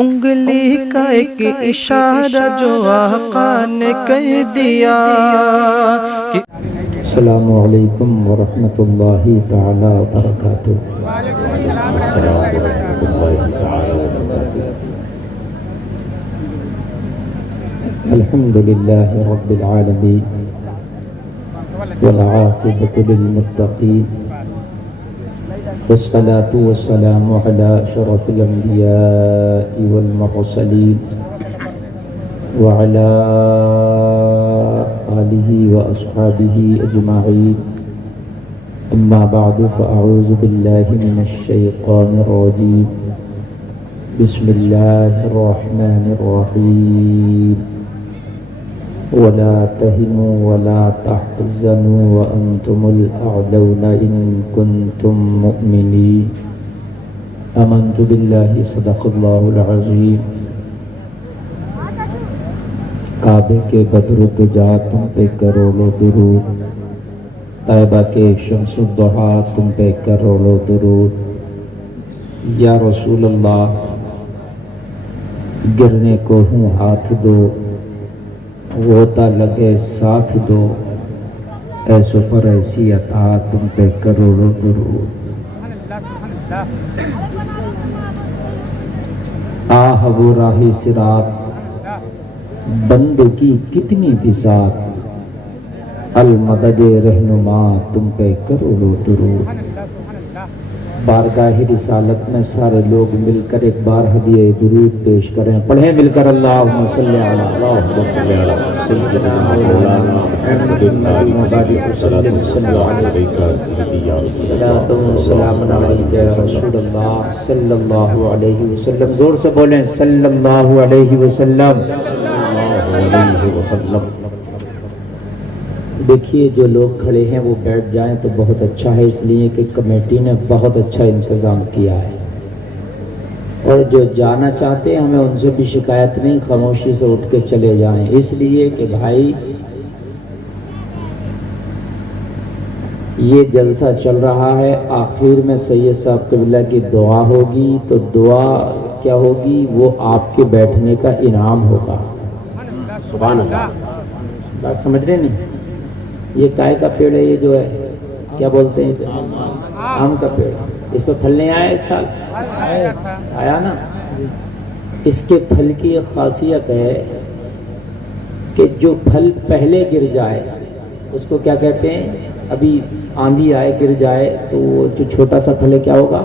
انگلی کا ایک اشارہ جو آقا نے کر دیا. السلام علیکم ورحمۃ اللہ تعالی وبرکاتہ. السلام ورحمۃ اللہ تعالی وبرکاتہ. الحمد للہ رب العالمین والعاقبۃ للمتقین والصلاة والسلام على أشرف الأنبياء والمرسلين وعلى آله وأصحابه أجمعين. أما بعد فأعوذ بالله من الشيطان الرجيم. بسم الله الرحمن الرحيم. ولا تهنوا ولا تحزنوا وأنتم الأعلون إن كنتم مؤمنين. آمنت بالله صدق الله العظيم. کعبے کے بدر الدجا تم پہ کروڑوں درود. طیبہ کے شمس الضحا تم پہ کروڑوں درود. یا رسول اللہ گرنے کو ہوں ہاتھ دو، غوطہ لگے ساتھ دو، ایسو پر ایسی عطا تم پہ کروڑوں درود. آہ وہ راہ صراط بند کی کتنی بساط، المدد رہنما تم پہ کروڑوں درود. بارگاہ رسالت میں سارے لوگ مل کر ایک بار ہدیہ درود پیش کریں. پڑھیں مل کر اللہم صلی اللہ سیدنا مولانا محمد سلام علیکہ یا رسول اللہ صلی اللہ علیہ وسلم. زور سے بولیں صلی اللہ علیہ وسلم. دیکھیے جو لوگ کھڑے ہیں وہ بیٹھ جائیں تو بہت اچھا ہے، اس لیے کہ کمیٹی نے بہت اچھا انتظام کیا ہے. اور جو جانا چاہتے ہیں ہمیں ان سے بھی شکایت نہیں، خاموشی سے اٹھ کے چلے جائیں، اس لیے کہ بھائی یہ جلسہ چل رہا ہے. آخر میں سید صاحب قبلہ کی دعا ہوگی، تو دعا کیا ہوگی؟ وہ آپ کے بیٹھنے کا انعام ہوگا. سبحان اللہ. بات سمجھ رہے نہیں؟ یہ کائے کا پیڑ ہے، یہ جو ہے کیا بولتے ہیں اسے؟ آم کا پیڑ. اس پہ پھل نہیں آیا اس سال؟ آیا نا. اس کے پھل کی ایک خاصیت ہے کہ جو پھل پہلے گر جائے اس کو کیا کہتے ہیں؟ ابھی آندھی آئے گر جائے تو وہ جو چھوٹا سا پھل ہے کیا ہوگا؟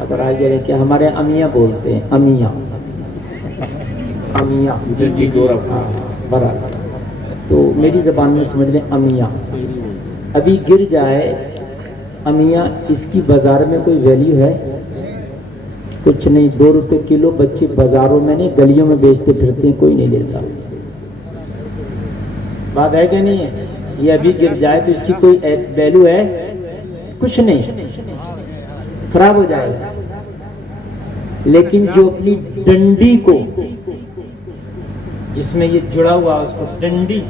اگر آ جائے کہ ہمارے امیاں بولتے ہیں، امیاں امیاں برابر، تو میری زبان میں سمجھ لیں امیاں. ابھی گر جائے امیاں، اس کی بازار میں کوئی ویلیو ہے؟ کچھ نہیں. 2 روپے کلو بچے بازاروں میں نہیں گلیوں میں بیچتے پھرتے ہیں، کوئی نہیں لیتا. بات ہے کہ نہیں ہے؟ یہ ابھی گر جائے تو اس کی کوئی ویلیو ہے؟ کچھ نہیں، خراب ہو جائے گا. لیکن جو اپنی ڈنڈی کو، جس میں یہ جڑا ہوا اس کو ڈنڈی،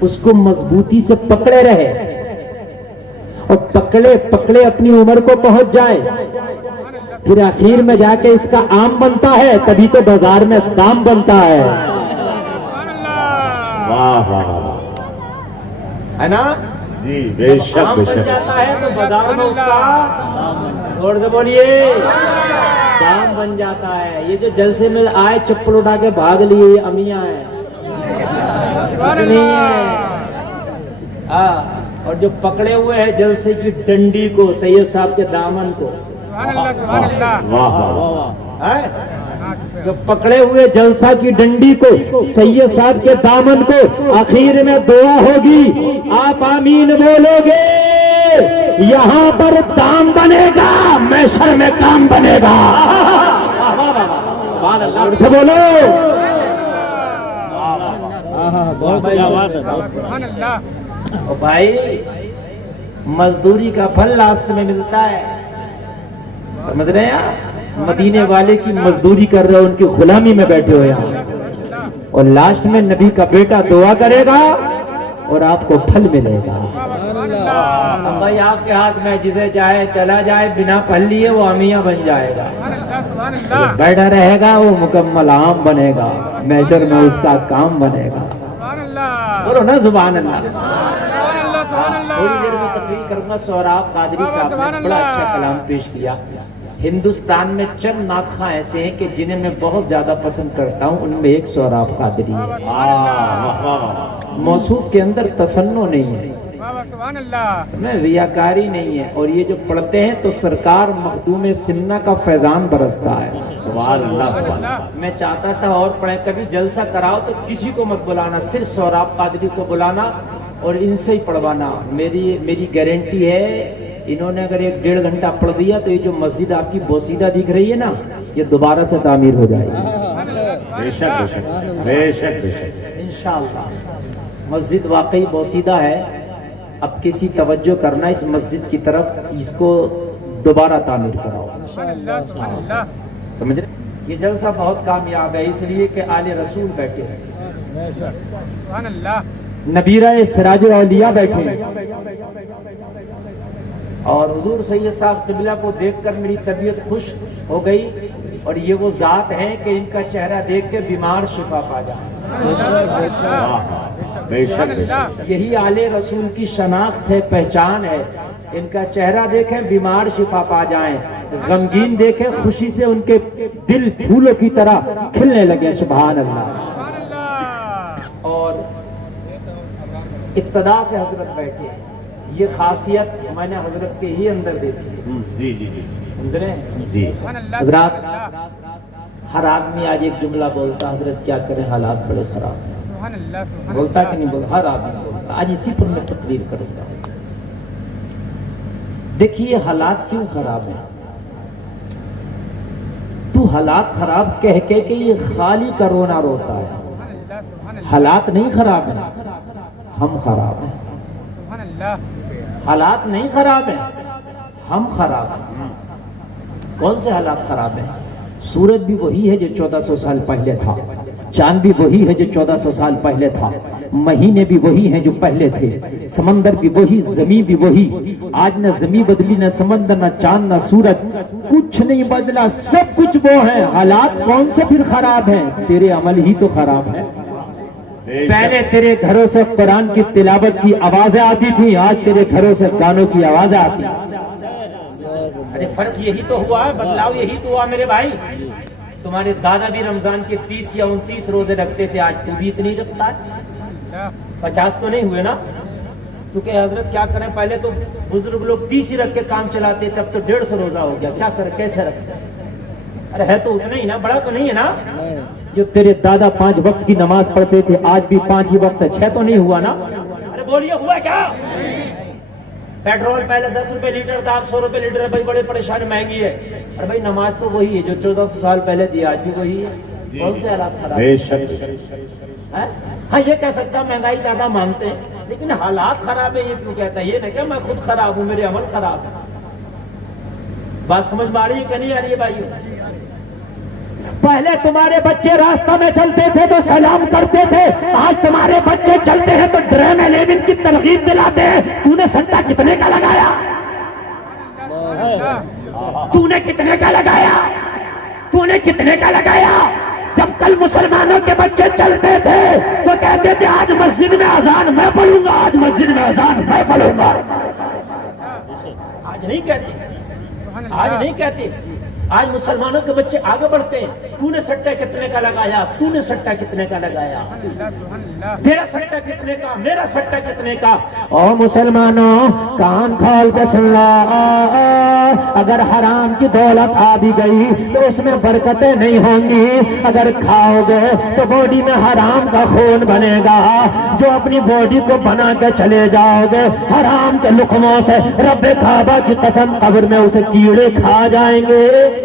اس کو مضبوطی سے پکڑے رہے اور پکڑے پکڑے اپنی عمر کو پہنچ جائے، پھر آخر میں جا کے اس کا آم بنتا ہے، تبھی تو بازار میں دام بنتا ہے. واہ واہ ہے نا جی، بے شک آم بے بن شک. جاتا ہے تو بازار میں اس کا زور سے بولیے دام بن جاتا ہے. یہ جو جلسے میں آئے چپل اٹھا کے بھاگ لیے، یہ امیاں ہیں نہیں ہے. اور جو پکڑے ہوئے ہیں جلسے کی ڈنڈی کو، سید صاحب کے دامن کو، جو پکڑے ہوئے جلسہ کی ڈنڈی کو، سید صاحب کے دامن کو، آخر میں دعا ہوگی، آپ آمین بولو گے، یہاں پر دام بنے گا، محشر میں کام بنے گا. سے بولو بھائی. مزدوری کا پھل لاسٹ میں ملتا ہے، سمجھ رہے ہیں آپ؟ مدینے والے کی مزدوری کر رہے ہو، ان کی غلامی میں بیٹھے ہو یہاں، اور لاسٹ میں نبی کا بیٹا دعا کرے گا اور آپ کو پھل ملے گا. اب بھائی آپ کے ہاتھ میں جسے چاہے چلا جائے بنا پڑھ لیے وہ امیہ بن جائے گا، بیٹھا رہے گا وہ مکمل عام بنے گا، میجر میں اس کا کام بنے گا. بولو نا سبحان اللہ. تھوڑی دیر میں تقریر کروں گا. سہراب قادری صاحب نے بڑا اچھا کلام پیش کیا. ہندوستان میں چند ناطخواں ایسے ہیں کہ جنہیں میں بہت زیادہ پسند کرتا ہوں، ان میں ایک سہراب قادری ہے. موصوف کے اندر تصنع نہیں ہے، میں ریاکاری نہیں ہے، اور یہ جو پڑھتے ہیں تو سرکار مخدوم سمنا کا فیضان برستا ہے. سبحان اللہ. میں چاہتا تھا اور پڑھیں، کبھی جلسہ کراؤ تو کسی کو مت بلانا، صرف سہراب قادری کو بلانا اور ان سے ہی پڑھوانا. میری گارنٹی ہے انہوں نے اگر 1-1.5 گھنٹہ پڑھ دیا تو یہ جو مسجد آپ کی بوسیدہ دکھ رہی ہے نا، یہ دوبارہ سے تعمیر ہو جائے گی بے شک بے شک بے شک بے شک. انشاءاللہ. مسجد واقعی بوسیدہ ہے. اب کسی توجہ کرنا اس مسجد کی طرف، اس کو دوبارہ تعمیر کراؤ. سمجھ رہے؟ یہ جلسہ بہت کامیاب ہے اس لیے کہ آل رسول بیٹھے ہیں، نبیرہ سراج الاولیاء بیٹھے ہیں، اور حضور سید صاحب قبلہ کو دیکھ کر میری طبیعت خوش ہو گئی. اور یہ وہ ذات ہیں کہ ان کا چہرہ دیکھ کے بیمار شفا پا جائے. بے شک بے شک. یہی آل رسول کی شناخت ہے، پہچان ہے. ان کا چہرہ دیکھیں بیمار شفا پا جائیں، غمگین دیکھیں خوشی سے ان کے دل پھولوں کی طرح کھلنے لگے. سبحان اللہ. اور ابتدا سے حضرت بیٹھے. یہ خاصیت میں نے حضرت کے ہی اندر دیکھی. جی جی جی سمجھ رہے ہیں جی. حضرات؟ ہر آدمی آج ایک جملہ بولتا، حضرت کیا کریں حالات بڑے خراب ہیں. بولتا کہ نہیں بولتا؟ ہر آدمی بولتا. آج اسی پر میں تقریر کروں گا. دیکھیے حالات کیوں خراب ہیں. تو حالات خراب کہہ کے کہ یہ خالی کا رونا روتا ہے. حالات نہیں خراب ہیں، ہم خراب ہیں. حالات نہیں خراب ہیں، ہم خراب ہیں. کون سے حالات خراب ہیں؟ سورج بھی وہی ہے جو 1400 سال پہلے تھا، چاند بھی وہی ہے جو 1400 سال پہلے تھا، مہینے بھی وہی ہیں جو پہلے تھے، سمندر بھی وہی، زمین بھی وہی. آج نہ زمین بدلی، نہ سمندر، نہ چاند، نہ سورج، کچھ نہیں بدلا، سب کچھ وہ ہے. حالات کون سے پھر خراب ہیں؟ تیرے عمل ہی تو خراب ہے. پہلے تیرے گھروں سے قرآن کی تلاوت کی آوازیں آتی تھی، آج تیرے گھروں سے گانوں کی آوازیں آتی. ارے فرق یہی تو ہوا ہے، بدلاؤ یہی تو ہوا میرے بھائی. تمہارے دادا بھی رمضان کے 30 یا 29 روزے رکھتے تھے، آج تو بھی اتنی رکھتا ہے. 50 تو نہیں ہوئے نا؟ تو کہ حضرت کیا کریں، پہلے تو بزرگ لوگ 30 ہی رکھ کے کام چلاتے تھے، اب تو 150 روزہ ہو گیا، کیا کریں، کیسے رکھتے؟ ارے ہے تو اتنا ہی نا، بڑا تو نہیں ہے نا. جو تیرے دادا 5 وقت کی نماز پڑھتے تھے، آج بھی 5 ہی وقت ہے، 6 تو نہیں ہوا نا. ارے بولیے ہوا کیا؟ پیٹرول پہلے 10 روپے لیٹر تھا، اب 100 روپے لیٹر ہے. بھائی بڑے پریشانی، مہنگی ہے. ارے بھائی نماز تو وہی ہے جو 1400 سال پہلے تھی، آج بھی وہی ہے. کون سے حالات خراب؟ بے شک. ہاں یہ کہہ سکتا مہنگائی زیادہ مانتے ہیں، لیکن حالات خراب ہے یہ کیوں کہتا ہے؟ یہ نہیں کہ میں خود خراب ہوں، میرے عمل خراب ہے. بات سمجھ میں آ رہی ہے کہ نہیں آ رہی ہے بھائیو؟ پہلے تمہارے بچے راستہ میں چلتے تھے تو سلام کرتے تھے، آج تمہارے بچے چلتے ہیں تو ڈریم 11 کی ترغیب دلاتے ہیں. تو نے سٹا کتنے کا لگایا؟ تو نے کتنے کا لگایا؟ تو نے کتنے کا لگایا؟ جب کل مسلمانوں کے بچے چلتے تھے تو کہتے تھے آج مسجد میں اذان میں پڑھوں گا، آج مسجد میں اذان میں پڑھوں گا. آج نہیں کہتے، آج نہیں کہتے. آج مسلمانوں کے بچے آگے بڑھتے ہیں. تو نے سٹا کتنے کا لگایا؟ تو نے سٹا کتنے کا لگایا؟ تیرا سٹا کتنے کا؟ میرا سٹا کتنے کا؟ او مسلمانوں کان کھول کے سن لو، اگر حرام کی دولت آ بھی گئی تو اس میں برکتیں نہیں ہوں گی. اگر کھاؤ گے تو باڈی میں حرام کا خون بنے گا. جو اپنی باڈی کو بنا کے چلے جاؤ گے حرام کے لقموں سے، رب کعبہ کی قسم قبر میں اسے کیڑے کھا جائیں گے.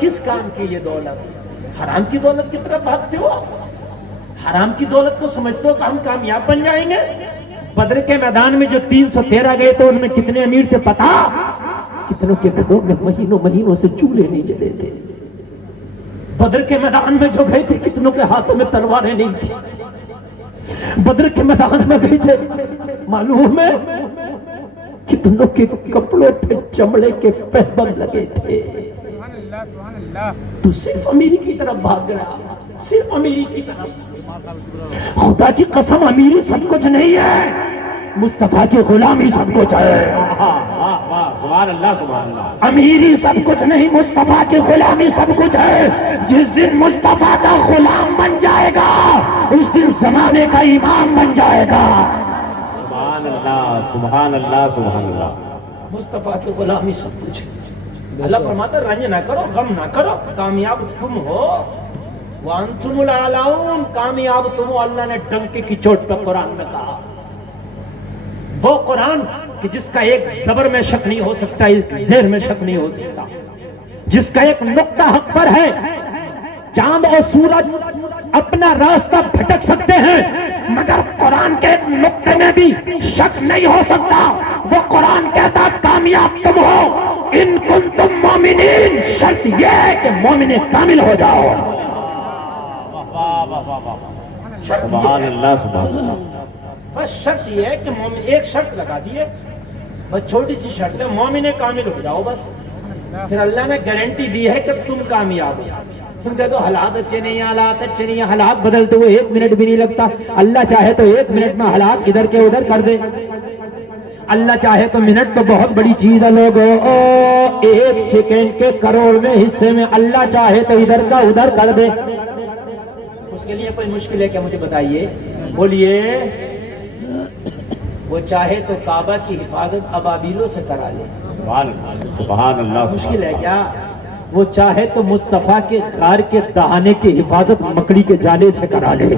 کس کام کی یہ دولت؟ حرام کی دولت کی طرف بھاگتے ہو. حرام کی دولت کو سمجھتے ہو کہ ہم کامیاب بن جائیں گے. بدر کے میدان میں جو 313 گئے تھے ان میں کتنے امیر تھے پتا؟ کتنوں کے گھروں میں مہینوں مہینوں سے چولہے نہیں جلے تھے. بدر کے میدان میں جو گئے تھے کتنوں کے ہاتھوں میں تلواریں نہیں تھی. بدر کے میدان میں گئے تھے معلوم ہے کتنوں کے کپڑوں پہ چمڑے کے پہبند لگے تھے. تو صرف امیری کی طرف بھاگ رہا, صرف امیری کی طرف. خدا کی قسم امیری سب کچھ نہیں ہے, مصطفیٰ کی غلامی سب کچھ ہے. سبحان اللہ سبحان اللہ. امیری سب کچھ نہیں, مصطفیٰ کی غلامی سب کچھ ہے. جس دن مصطفیٰ کا غلام بن جائے گا اس دن زمانے کا امام بن جائے گا. سبحان اللہ سبحان اللہ سبحان اللہ. مصطفیٰ کی غلامی سب کچھ ہے. اللہ فرماتا رنج نہ کرو, غم نہ کرو, کامیاب تم ہو. وانتم الاعلون, کامیاب تم ہو. اللہ نے ڈنکے کی چوٹ پہ قرآن میں کہا. وہ قرآن کہ جس کا ایک زبر میں شک نہیں ہو سکتا, ایک زیر میں شک نہیں ہو سکتا, جس کا ایک نقطہ حق پر ہے. چاند اور سورج اپنا راستہ بھٹک سکتے ہیں مگر قرآن کے ایک نقطے میں بھی شک نہیں ہو سکتا. وہ قرآن کہتا کامیاب تم ہو ان کنتم مومنین, شرط یہ ہے کہ مومن کامل ہو جاؤ. سبحان اللہ سبحان اللہ. بس شرط یہ ہے کہ مومن, ایک شرط لگا دیے, بس چھوٹی سی شرط ہے, مومن کامل ہو جاؤ بس. پھر اللہ نے گارنٹی دی ہے کہ تم کامیاب ہو. تم کہتے ہو حالات اچھے نہیں, حالات اچھے نہیں, حالات بدلتے ہوئے ایک منٹ بھی نہیں لگتا. اللہ چاہے تو ایک منٹ میں حالات ادھر کے ادھر کر دے. اللہ چاہے تو منٹ تو بہت بڑی چیز ہے لوگوں, ایک سیکنڈ کے کروڑویں حصے میں اللہ چاہے تو ادھر کا ادھر کر دے. اس کے لیے کوئی مشکل ہے کیا, مجھے بتائیے, بولیے. وہ چاہے تو کعبہ کی حفاظت ابابیلوں سے کرا لے. سبحان اللہ. مشکل ہے کیا؟ وہ چاہے تو مصطفیٰ کے غار کے دہانے کی حفاظت مکڑی کے جالے سے کرا لے.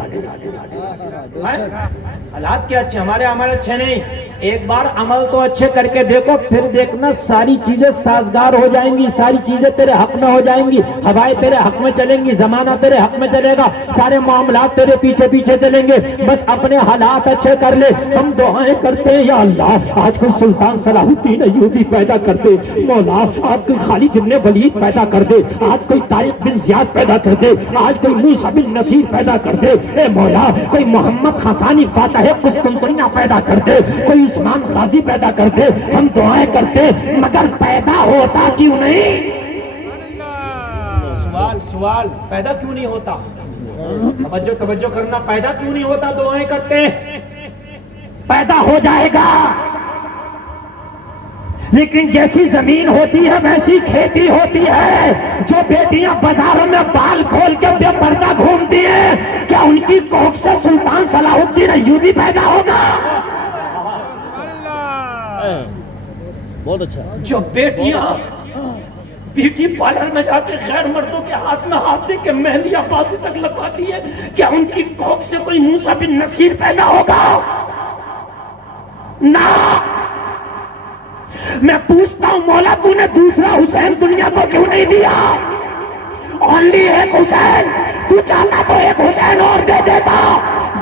حالات کیا اچھے, ہمارے اچھے نہیں. ایک بار عمل تو اچھے کر کے دیکھو, پھر دیکھنا ساری چیزیں سازگار ہو جائیں گی, ساری چیزیں تیرے حق میں ہو جائیں گی. ہوائیں تیرے حق میں چلیں گی, زمانہ تیرے حق میں چلے گا, سارے معاملات تیرے پیچھے پیچھے چلیں گے. بس اپنے حالات اچھے کر لے. ہم دعائیں کرتے ہیں یا اللہ آج کوئی سلطان صلاح الدین ایوبی پیدا کر دے, مولا آج کوئی خالد بن ولید پیدا کر دے, آج کوئی طارق بن زیاد پیدا کر دے, آج کوئی موسیٰ بن نصیر پیدا کر دے. اے مولا کوئی محمد خاصانی فاتح قسطنطنیہ پیدا کر دے, کوئی عثمان غازی پیدا کر دے. ہم دعائیں کرتے مگر پیدا ہوتا کیوں نہیں؟ سوال پیدا کیوں نہیں ہوتا؟ توجہ کرنا, پیدا کیوں نہیں ہوتا؟ دعائیں کرتے پیدا ہو جائے گا, لیکن جیسی زمین ہوتی ہے ویسی کھیتی ہوتی ہے. جو بیٹیاں بازاروں میں بال کھول کے بے پردہ گھومتی ہیں, کیا ان کی کوکھ سے سلطان صلاح الدین ایوبی پیدا ہوگا؟ بہت اچھا. جو بیٹیاں بیوٹی پارلر میں جا کے غیر مردوں کے ہاتھ میں ہاتھ دے کے مہندی عباسی تک لگواتی ہے, کیا ان کی کوکھ سے کوئی موسیٰ بن نصیر پیدا ہوگا؟ نہ. میں پوچھتا ہوں مولا تو نے دوسرا حسین دنیا کو کیوں نہیں دیا؟ اونلی ایک حسین, تو چاہتا تو ایک حسین اور دے دیتا.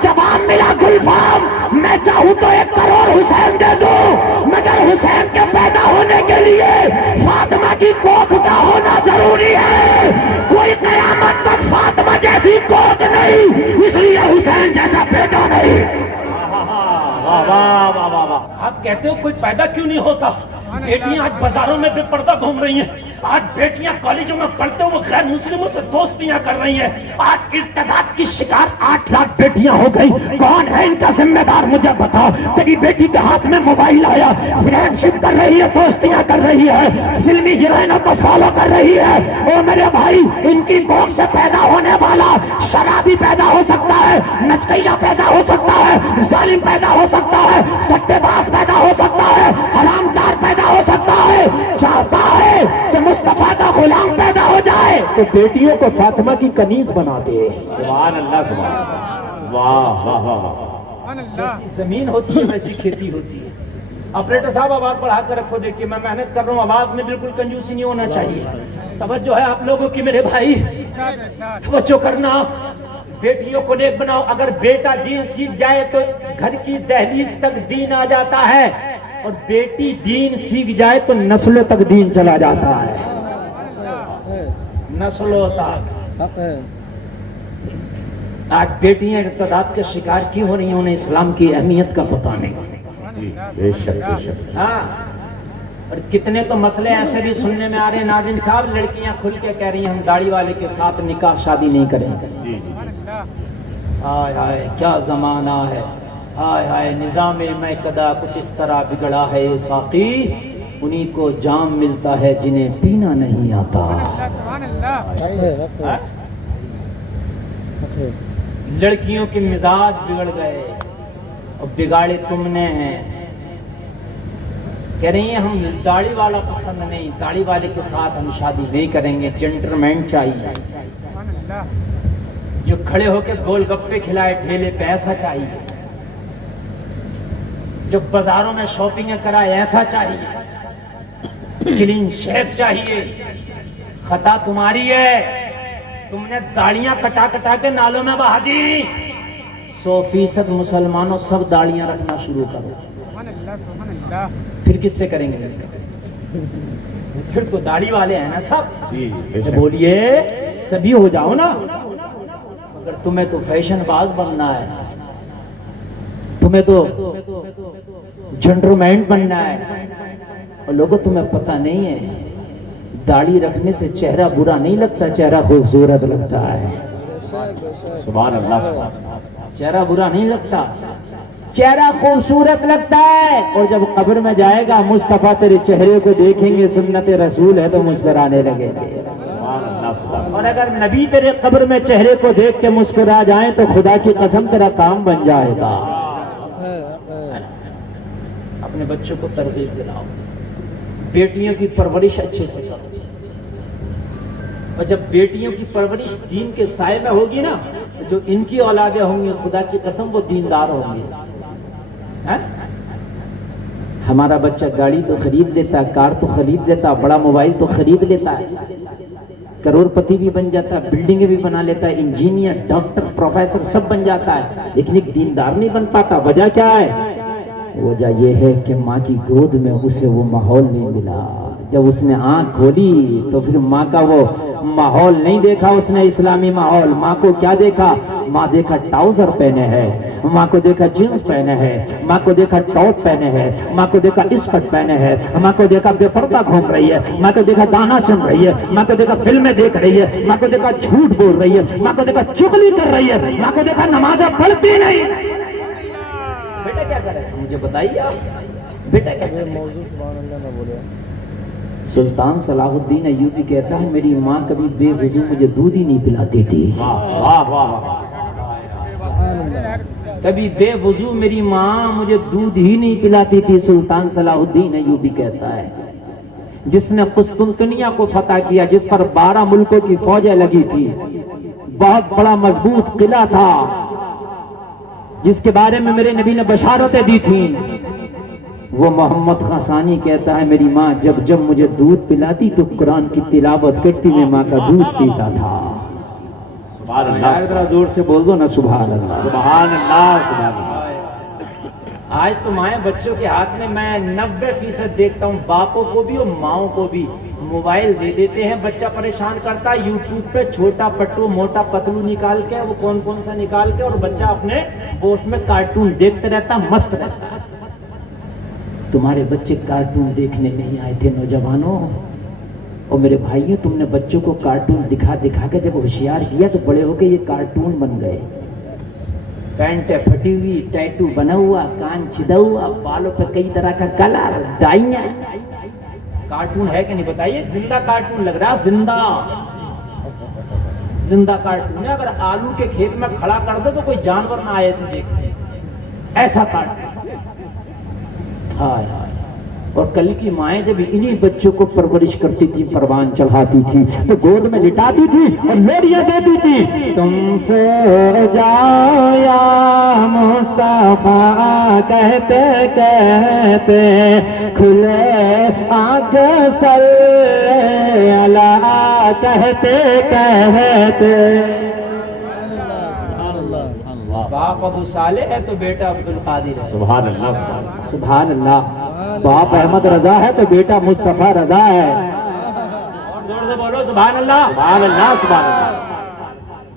جواب ملا گلفام, میں چاہوں تو 1 کروڑ حسین دے دوں, مگر حسین کے پیدا ہونے کے لیے فاطمہ کی کوکھ کا ہونا ضروری ہے. کوئی قیامت تک فاطمہ جیسی کوکھ نہیں, اس لیے حسین جیسا بیٹا نہیں. آپ کہتے ہو کوئی پیدا کیوں نہیں ہوتا؟ بیٹیاں آج بازاروں میں بے پردہ گھوم رہی ہیں, آج بیٹیاں کالجوں میں پڑھتے ہوئے غیر مسلموں سے دوستیاں کر رہی ہیں, آج ارتداد کی شکار 8 لاکھ بیٹیاں ہو گئی. کون ہے ان کا ذمہ دار مجھے بتا. تیری بیٹی کے ہاتھ میں موبائل آیا, فرینڈ شپ کر رہی ہے, دوستیاں کر رہی ہے, فلمی ہیروئنوں کو فالو کر رہی ہے. او میرے بھائی, ان کی کوکھ سے پیدا ہونے والا شرابی پیدا ہو سکتا ہے, نچکیا پیدا ہو سکتا ہے, ظالم پیدا ہو سکتا ہے, سٹے باز پیدا ہو سکتا ہے, حرام کار پیدا ہو سکتا ہے. چاہتا ہے کہ مصطفیٰ کا غلام پیدا ہو جائے تو بیٹیوں کو فاطمہ کی کنیز بنا دے. سبحان اللہ سبحان اللہ. واہ واہ واہ. جیسی زمین ہوتی ہے ویسی کھیتی ہوتی ہے. آپریٹر صاحب آواز بڑھا کر رکھو, دیکھیے میں محنت کر رہا ہوں, آواز میں بالکل کنجوسی نہیں ہونا چاہیے. توجہ ہے آپ لوگوں کی میرے بھائی, توجہ کرنا. بیٹیوں کو نیک بناؤ. اگر بیٹا دین سیکھ جائے تو گھر کی دہلیز تک دین آ جاتا ہے, اور بیٹی دین سیکھ جائے تو نسلوں تک دین چلا جاتا ہے. نسلوں تک. آج بیٹیاں ارتداد کے شکار کیوں ہو رہی ہیں؟ انہیں اسلام کی اہمیت کا پتہ نہیں. جی بے شک بے شک. ہاں. اور کتنے تو مسئلے ایسے بھی سننے میں آ رہے ہیں ناظم صاحب، لڑکیاں کھل کے کہہ رہی ہیں ہم داڑھی والے کے ساتھ نکاح شادی نہیں کریں گے. جی جی. ہائے ہائے کیا زمانہ ہے، ہائے ہائے نظام میکدہ کچھ اس طرح بگڑا ہے یہ ساقی، انہی کو جام ملتا ہے جنہیں پینا نہیں آتا. لڑکیوں کے مزاج بگڑ گئے اور بگاڑے تم نے ہیں. کہہ رہی ہیں ہم داڑھی والا پسند نہیں، داڑھی والے کے ساتھ ہم شادی نہیں کریں گے، جنٹلمین چاہیے جو کھڑے ہو کے گول گپے کھلائے ٹھیلے پہ ایسا چاہیے، جو بازاروں میں شاپنگ کرائے ایسا چاہیے، کلین شیپ چاہیے. خطا تمہاری ہے، تم نے داڑیاں کٹا کٹا کے نالوں میں بہا دی. 100% مسلمانوں سب داڑیاں رکھنا شروع کرو، پھر کس سے کریں گے؟ پھر تو داڑھی والے ہیں نا سب. جی بے شک. بولیے سبھی ہو جاؤ نا. اگر تمہیں تو فیشن باز بننا ہے، تمہیں تو جنٹلمین بننا ہے، اور لوگوں تمہیں پتہ نہیں ہے داڑھی رکھنے سے چہرہ برا نہیں لگتا، چہرہ خوبصورت لگتا ہے. سبحان اللہ سبحان اللہ. چہرہ برا نہیں لگتا، چہرہ خوبصورت لگتا ہے. اور جب قبر میں جائے گا مصطفیٰ تیرے چہرے کو دیکھیں گے، سنت رسول ہے تو مسکرانے لگیں گے. سبحان اللہ سبحان اللہ. اور اگر نبی تیرے قبر میں چہرے کو دیکھ کے مسکرا جائیں تو خدا کی قسم تیرا کام بن جائے گا. اپنے بچوں کو ترغیب دلاؤ، بیٹیوں کی پرورش اچھے سے کرو، اور جب بیٹیوں کی پرورش دین کے سائے میں ہوگی نا تو جو ان کی اولادیں ہوں گی خدا کی قسم وہ دیندار ہوں گے. ہمارا بچہ گاڑی تو خرید لیتا ہے، کار تو خرید لیتا ہے، بڑا موبائل تو خرید لیتا ہے، کروڑ پتی بھی بن جاتا ہے، بلڈنگیں بھی بنا لیتا ہے، انجینئر ڈاکٹر پروفیسر سب بن جاتا ہے، لیکن ایک دیندار نہیں بن پاتا. وجہ کیا ہے؟ وجہ یہ ہے کہ ماں کی گود میں اسے وہ ماحول نہیں ملا. جب اس نے آنکھ کھولی تو پھر ماں کا وہ ماحول نہیں دیکھا اس نے، اسلامی ماحول. ماں کو کیا دیکھا؟ ماں دیکھا ٹراؤزر پہنے ہے، ماں کو دیکھا جینس پہنے ہے، ماں کو دیکھا ٹاپ پہنے ہے، ماں کو دیکھا اسکرٹ پہنے ہے، ماں کو دیکھا بے پردہ گھوم رہی ہے، ماں کو دیکھا گانا سن رہی ہے، ماں کو دیکھا فلمیں دیکھ رہی ہے، ماں کو دیکھا جھوٹ بول رہی ہے، ماں کو دیکھا چغلی کر رہی ہے، ماں کو دیکھا نمازیں پڑھتی نہیں. بیٹا کیا کرے مجھے بتائیے آپ، بیٹا کیا کرے؟ سلطان صلاح الدین ایوبی کہتا ہے میری ماں کبھی بے وضو مجھے دودھ ہی نہیں پلاتی تھی. واہ واہ واہ. کبھی بے وضو میری ماں مجھے دودھ ہی نہیں پلاتی تھی. سلطان صلاح الدین ایوبی کہتا ہے جس نے قسطنطنیہ کو فتح کیا، جس پر 12 ملکوں کی فوجیں لگی تھی، بہت بڑا مضبوط قلعہ تھا جس کے بارے میں میرے نبی نے بشارتیں دی تھیں، وہ محمد خاصانی کہتا ہے میری ماں جب جب مجھے دودھ پلاتی تو قرآن کی تلاوت کرتی، میں ماں کا دودھ پیتا تھا. سبحان اللہ ذرا زور سے بول دو نا سبحان اللہ. سبحان اللہ سبحان اللہ. آج تو مائیں بچوں کے ہاتھ میں 90% دیکھتا ہوں، باپوں کو بھی اور ماؤں کو بھی موبائل دے دیتے ہیں. بچہ پریشان کرتا ہے یوٹیوب پہ چھوٹا پٹو موٹا پتلو نکال کے، وہ کون کون سا نکال کے، اور بچہ اپنے گوشت میں کارٹون دیکھتے رہتا، مست رہتا. تمہارے بچے کارٹون دیکھنے نہیں آئے تھے نوجوانوں اور میرے بھائیوں، تم نے بچوں کو کارٹون دکھا دکھا کے جب ہوشیار کیا تو بڑے ہو کے یہ کارٹون بن گئے. پینٹ پھٹی ہوئی، ٹیٹو بنا ہوا، کان چھدا ہوا، بالوں پہ کئی طرح کا کلر، ڈائیاں. کارٹون ہے کہ نہیں بتائیے؟ زندہ کارٹون لگ رہا، زندہ زندہ کارٹون ہے. اگر آلو کے کھیت میں کھڑا کر دو تو کوئی جانور نہ آئے اسے دیکھنے، ایسا کارٹون. اور کل کی مائیں جب انہی بچوں کو پرورش کرتی تھی، پروان چڑھاتی تھی تو گود میں لٹاتی تھی اور لوریاں دیتی تھی. تم سو جاؤ یا مصطفیٰ کہتے کہتے، کھلے آنکھ صلی اللہ کہتے کہتے. باپ ابو صالح ہے تو بیٹا عبد القادر ہے. سبحان اللہ سبحان اللہ. سبحان اللہ. باپ احمد رضا ہے تو بیٹا مصطفیٰ رضا ہے. زور سے بولو سبحان اللہ. سبحان اللہ سبحان اللہ.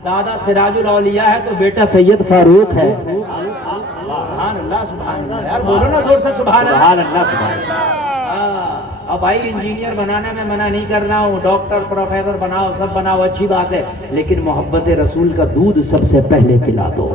دادا سراج الاولیاء ہے تو بیٹا سید فاروق ہے. سبحان اللہ. اللہ سبحان اللہ، یار بولو نا زور سے سبحان اللہ۔ سبحان اللہ سبحان اللہ۔ اب بھائی انجینئر بنانے میں منع نہیں کرنا ہوں، ڈاکٹر پروفیسر بناؤ، سب بناؤ، اچھی بات ہے، لیکن محبت رسول کا دودھ سب سے پہلے پلا دو،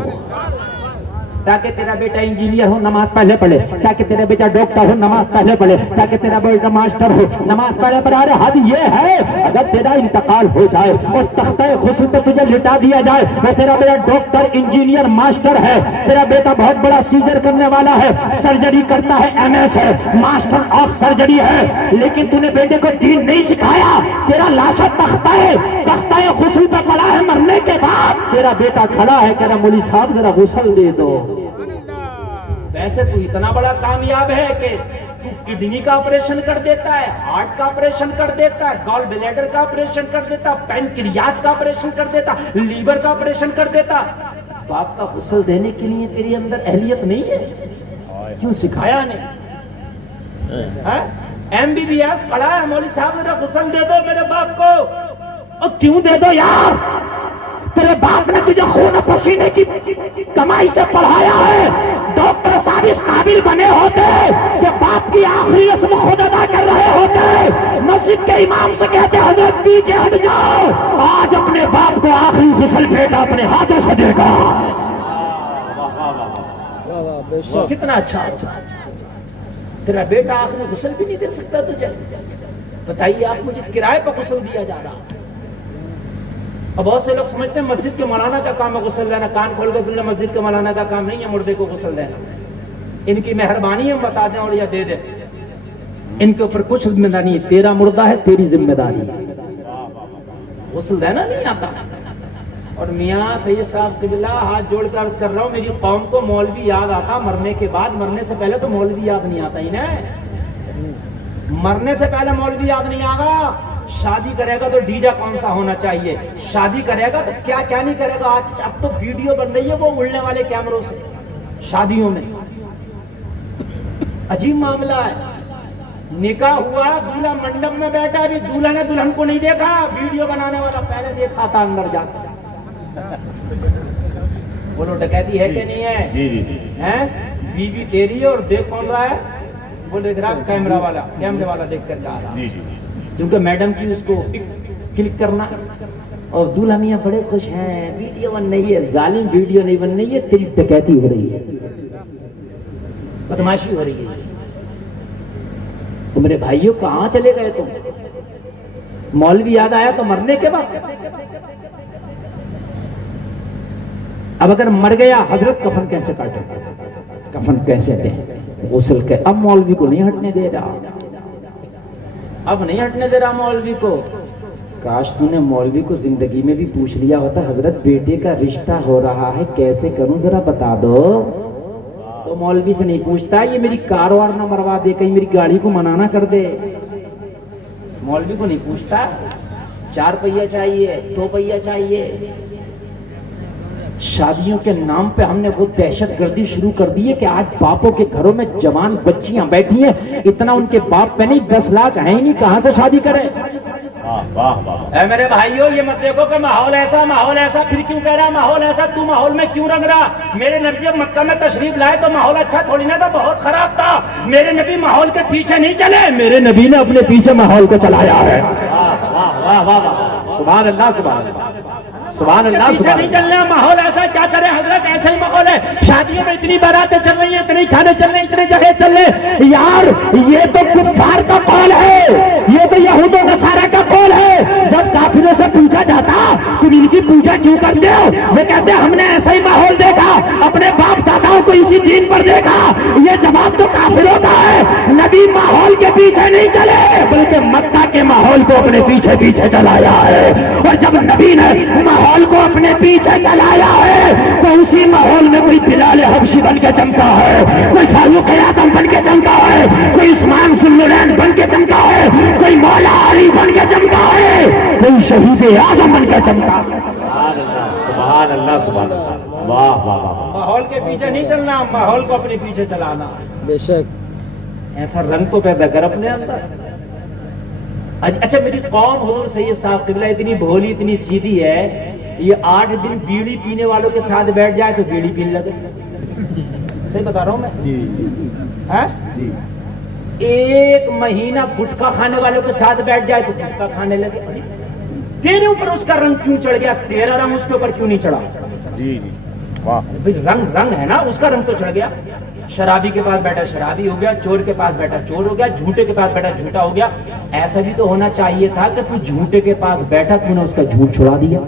تاکہ تیرا بیٹا انجینئر ہو نماز پہلے پڑھے، تاکہ تیرا بیٹا ڈاکٹر ہو نماز پہلے پڑھے، تاکہ تیرا بیٹا ماسٹر ہو نماز پہلے پڑھے۔ ارے حد یہ ہے اگر تیرا انتقال ہو جائے اور تختہ غسل پہ تجھے لٹا دیا جائے اور تیرا بیٹا ڈاکٹر انجینئر ماسٹر ہے، تیرا بیٹا بہت بڑا سیجر کرنے والا ہے، سرجری کرتا ہے، MS ہے، ماسٹر آف سرجری ہے، لیکن تو نے بیٹے کو دین نہیں سکھایا، تیرا لاشا تختہ غسل پہ پڑا ہے، مرنے کے بعد تیرا بیٹا کھڑا ہے کہہ رہا مولوی صاحب ذرا غسل دے دو۔ ویسے تو اتنا بڑا کامیاب ہے کہ تو کڈنی کا آپریشن کر دیتا ہے، ہارٹ کا آپریشن کر دیتا ہے، گال بلیڈر کا آپریشن کر دیتا، پینکریاس کا آپریشن کر دیتا، لیور کا آپریشن کر دیتا، باپ کا غسل دینے کے لیے تیرے اندر اہلیت نہیں ہے؟ کیوں سکھایا نہیں؟ MBBS پڑھا ہے، مولوی صاحب ذرا غسل دے دو میرے باپ کو۔ اور کیوں دے دو یار؟ تیرے باپ نے تجھے خون پسینے کی کمائی سے پڑھایا ہے، ڈاکٹر صاحب اس قابل بنے ہوتے کہ باپ کی آخری رسم خود ادا کر رہے ہوتے، مسجد کے امام سے کہتے حضرت پیچھے ہٹ جاؤ، آج اپنے باپ کو آخری غسل بیٹا اپنے ہاتھوں سے دے گا۔ کتنا اچھا، تیرا بیٹا آخری غسل بھی نہیں دے سکتا تجھے؟ بتائیے آپ مجھے کرائے پر غسل دیا جا رہا۔ اب بہت سے لوگ سمجھتے ہیں مسجد کے مولانا کا کام ہے غسل دینا، کان کھول کے سن لیں، مسجد کے مولانا کا کام نہیں ہے مردے کو غسل دینا، ان کی مہربانی ہم بتا دیں اور یا دے دیں، ان کے اوپر کچھ ذمہ داری نہیں ہے، تیرا مردہ ہے تیری ذمہ داری ہے، غسل دینا نہیں آتا۔ اور میاں سید صاحب قبلہ ہاتھ جوڑ کر عرض کر رہا ہوں، میری قوم کو مولوی یاد آتا مرنے کے بعد، مرنے سے پہلے تو مولوی یاد نہیں آتا ہی نا، مرنے سے پہلے مولوی یاد نہیں آگا۔ شادی کرے گا تو ڈیجا کون سا ہونا چاہیے، شادی کرے گا تو کیا کیا نہیں کرے گا، آج اب تو ویڈیو بن رہی ہے وہ اڑنے والے کیمروں سے شادیوں میں، عجیب معاملہ ہے۔ نکاح ہوا، دولہا منڈپ میں بیٹھا، ابھی دولہا نے دلہن کو نہیں دیکھا، ویڈیو بنانے والا پہلے دیکھا تھا اندر جا کر۔ بولو ڈکیتی ہے کہ نہیں ہے؟ جی جی جی ہیں بیوی تیری ہے اور دیکھ کون رہا ہے؟ وہ دیکھ رہا کیمرہ والا، کیمرے والا دیکھ کر جا رہا، جی جی کیونکہ میڈم کی اس کو کلک کرنا، اور دولہا میاں بڑے خوش ہیں، ویڈیو بن رہی ہے، ظالم ویڈیو نہیں بن رہی ہے، تیری ڈکیتی ہو رہی ہے، بدماشی ہو رہی ہے۔ تو میرے بھائیوں کہاں چلے گئے تم؟ مولوی یاد آیا تو مرنے کے بعد؟ اب اگر مر گیا حضرت کفن کیسے کاٹے، کفن کیسے دے، غسل کے، اب مولوی کو نہیں ہٹنے دے رہا، اب نہیں ہٹنے دے رہا مولوی کو۔ کاش تو نے مولوی کو زندگی میں بھی پوچھ لیا ہوتا، حضرت بیٹے کا رشتہ ہو رہا ہے کیسے کروں ذرا بتا دو، تو مولوی سے نہیں پوچھتا یہ میری کار وار نہ مروا دے، کہیں میری گاڑی کو منع نہ کر دے، مولوی کو نہیں پوچھتا 4 پہیہ چاہیے، 2 پہیہ چاہیے۔ شادیوں کے نام پہ ہم نے وہ دہشت گردی شروع کر دی ہے کہ آج باپوں کے گھروں میں جوان بچیاں بیٹھی ہیں، اتنا ان کے باپ پہ نہیں 10 لاکھ ہیں ہی نہیں، کہاں سے شادی کرے؟ اے میرے بھائیوں یہ مت دیکھو کہ ماحول ایسا، پھر کیوں کہہ رہا ماحول ایسا، تو ماحول میں کیوں رنگ رہا؟ میرے نبی جب مکہ میں تشریف لائے تو ماحول اچھا تھوڑی نہ تھا، بہت خراب تھا۔ میرے نبی ماحول کے پیچھے نہیں چلے، میرے نبی نے اپنے پیچھے ماحول کو چلایا ہے۔ سبحان اللہ سبحان اللہ سبحان اللہ، پیچھے نہیں چلنا، ماحول ایسا، کیا کرے حضرت، ایسا ہی ماحول ہے، شادیوں میں اتنی باراتیں چل رہی ہیں، اتنے کھانے چل رہے ہیں، اتنے جگہ چل رہے ہیں، یار یہ تو کفار کا قول ہے، یہ تو یہود و نصارہ کا قول ہے۔ جب کافروں سے پوچھا جاتا تم ان کی پوجا کیوں کرتے ہو، وہ کہتے ہیں ہم نے ایسا ہی ماحول دیکھا، اپنے باپ داداؤں کو اسی دین پر دیکھا۔ یہ جواب تو کافروں کا ہے۔ نبی ماحول کے پیچھے نہیں چلے بلکہ مکہ کے ماحول کو اپنے پیچھے پیچھے چلایا ہے، اور جب نبی نے ماحول کو اپنے پیچھے چلایا ہے تو اسی ماحول میں کوئی بلال حبشی بن کے چمکا ہے، کوئی فاروق اعظم بن کے چمکا ہے، کوئی عثمان ذو النورین بن کے چمکا ہے، کوئی مولا علی بن کے چمکا ہے، کوئی شہید اعظم بن کے چمکا ہے۔ سبحان اللہ سبحان اللہ، واہ واہ واہ۔ ماحول کے پیچھے نہیں چلنا، ماحول کو اپنے پیچھے چلانا۔ بے شک ایسا رنگ تو پیدا کر اپنے اندر۔ اچھا میری قوم حضور سید صاحب قبلہ اتنی بھولی اتنی سیدھی ہے، یہ 8 دن بیڑی پینے والوں کے ساتھ بیٹھ جائے تو بیڑی پینے لگے، صحیح بتا رہا ہوں میں؟ جی ہاں؟ جی ایک مہینہ گٹکا کھانے والوں کے ساتھ بیٹھ جائے تو گٹکا کھانے لگے. ارے تیرے اوپر اس کا رنگ کیوں چڑھ گیا؟ تیرا رنگ اس کے اوپر کیوں نہیں چڑھا؟ جی جی واہ رنگ ہے نا، اس کا رنگ تو چڑھ گیا. شرابی کے پاس بیٹھا شرابی ہو گیا، چور کے پاس بیٹھا چور ہو گیا، جھوٹے کے پاس بیٹھا جھوٹا ہو گیا. ایسا بھی تو ہونا چاہیے تھا کہ تو جھوٹے کے پاس بیٹھا، تو نے اس کا جھوٹ چھڑا دیا.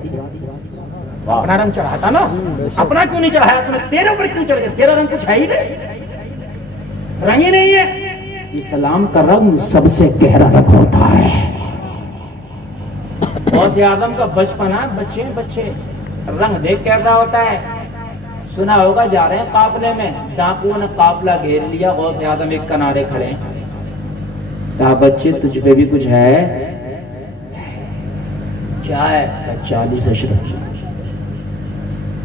اپنا رنگ چڑھاتا نا، اپنا کیوں نہیں چڑھایا تم نے؟ تیرے اوپر کیوں چڑھ گیا؟ تیرا رنگ کچھ ہے ہی نہیں، رنگ ہی نہیں ہے. اسلام کا رنگ سب سے گہرا رنگ ہوتا ہے. غوث اعظم کا بچپنا، بچے رنگ دیکھ کیسا ہوتا ہے. سنا ہوگا جا رہے ہیں قافلے میں، ڈاکوؤں نے قافلہ گھیر لیا، غوث اعظم ایک کنارے کھڑے ہیں. کہا بچے تجھ پہ بھی کچھ ہے؟ کیا ہے؟ 40 اشرف.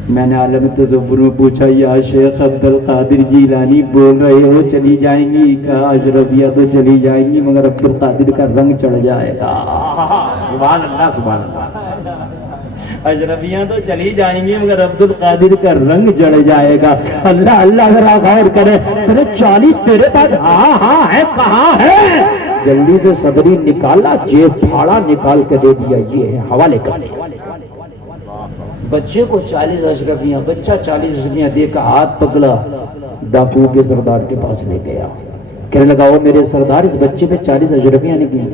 میں نے عالم تصور میں پوچھا یا شیخ عبد القادر جیلانی بول رہے ہو چلی جائیں گی؟ کہا اشرفیہ تو چلی جائیں گی مگر عبد القادر کا رنگ چڑھ جائے گا. سبحان اللہ سبحان اللہ. اشرفیاں تو چلی جائیں گی مگر عبد القادر کا رنگ جڑ جائے گا. اللہ اللہ ذرا غور کرے. تیرے 40 تیرے پاس؟ ہاں ہے. کہاں ہے؟ جلدی سے صدری نکالا، جیب پھاڑا، نکال کے دے دیا. یہ ہے حوالے کا. بچے کو 40 اشرفیاں، بچہ 40 اشرفیاں دے کر ہاتھ پکڑا، ڈاکو کے سردار کے پاس لے گیا. کہنے لگا وہ میرے سردار اس بچے پہ 40 اشرفیاں نکلی.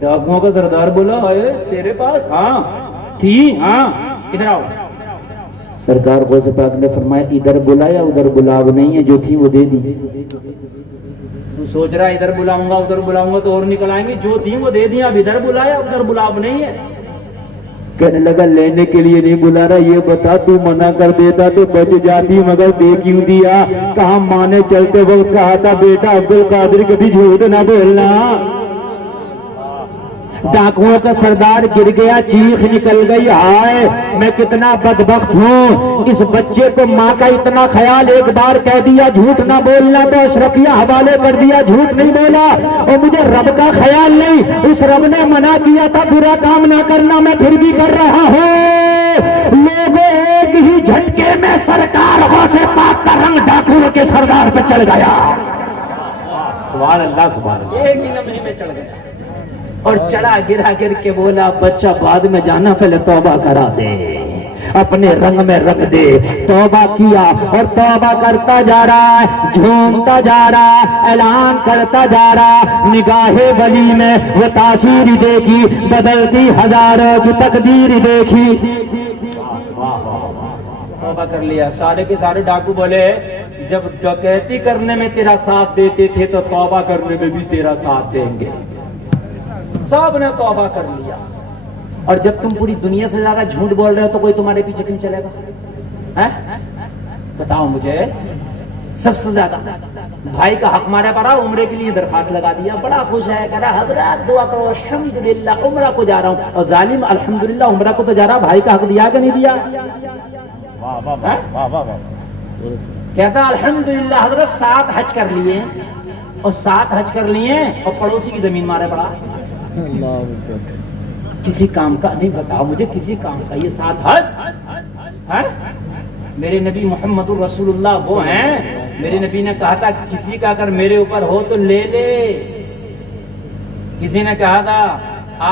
ڈاکوؤں کا سردار بولا اے تیرے پاس؟ ہاں تھی. ہاں ادھر آؤ. سرکار غوث پاک نے فرمایا ادھر بلایا ادھر بلا، وہ نہیں ہے جو تھی وہ دے دی. تو سوچ رہا ادھر بلاؤں گا ادھر بلاؤں گا تو اور نکل آئیں گے. جو تھی وہ دے دی. اب ادھر بلایا ادھر بلا، وہ نہیں ہے. کہنے لگا لینے کے لیے نہیں بلا رہا، یہ بتا تو منع کر دیتا تو بچ جاتی مگر دے کیوں دیا؟ کہاں ماں نے چلتے وقت کہا تھا بیٹا عبد القادر کبھی جھوٹ نہ بولنا. ڈاکوؤں کا سردار گر گیا، چیخ نکل گئی ہائے میں کتنا بدبخت ہوں. اس بچے کو ماں کا اتنا خیال، ایک بار کہہ دیا جھوٹ نہ بولنا تو اشرفیہ حوالے کر دیا، جھوٹ نہیں بولا. اور مجھے رب کا خیال نہیں، اس رب نے منع کیا تھا برا کام نہ کرنا، میں پھر بھی کر رہا ہوں. لوگوں ایک ہی جھٹکے میں سرکار غوث پاک کا رنگ ڈاکوؤں کے سردار پہ چڑھ گیا. سبحان اللہ سبحان اللہ. ایک ہی لمحے میں چڑھ گیا. اور چڑھا گرا گر کے بولا بچہ بعد میں جانا، پہلے توبہ کرا دے، اپنے رنگ میں رکھ دے. توبہ کیا اور توبہ کرتا جا رہا ہے، جھومتا جا رہا ہے، اعلان کرتا جا رہا. نگاہ ولی میں وہ تاثیر دیکھی، بدلتی ہزاروں کی تقدیر دیکھی. توبہ کر لیا. سارے کے سارے ڈاکو بولے جب ڈکیتی کرنے میں تیرا ساتھ دیتے تھے تو توبہ کرنے میں بھی تیرا ساتھ دیں گے. سب نے توبہ کر لیا. اور جب تم پوری دنیا سے زیادہ جھوٹ بول رہے ہو تو کوئی تمہارے پیچھے کیوں چلے گا؟ بتاؤ مجھے. سب سے زیادہ بھائی کا حق مارا پڑا، عمرے کے لیے درخواست لگا دیا، بڑا خوش ہے، کہہ رہا حضرات دعا کرو الحمدللہ عمرہ کو جا رہا ہوں. اور ظالم الحمدللہ عمرہ کو تو جا رہا، بھائی کا حق دیا کہ نہیں دیا؟ کہتا الحمدللہ حضرت 7 حج کر لیے، اور 7 حج کر لیے اور پڑوسی کی زمین مارے پڑا. کسی کام کا نہیں. بتاؤ مجھے کسی کام کا یہ 7 حج؟ میرے نبی محمد الرسول اللہ وہ ہیں، میرے نبی نے کہا تھا کسی کا اگر میرے اوپر ہو تو لے لے. کسی نے کہا تھا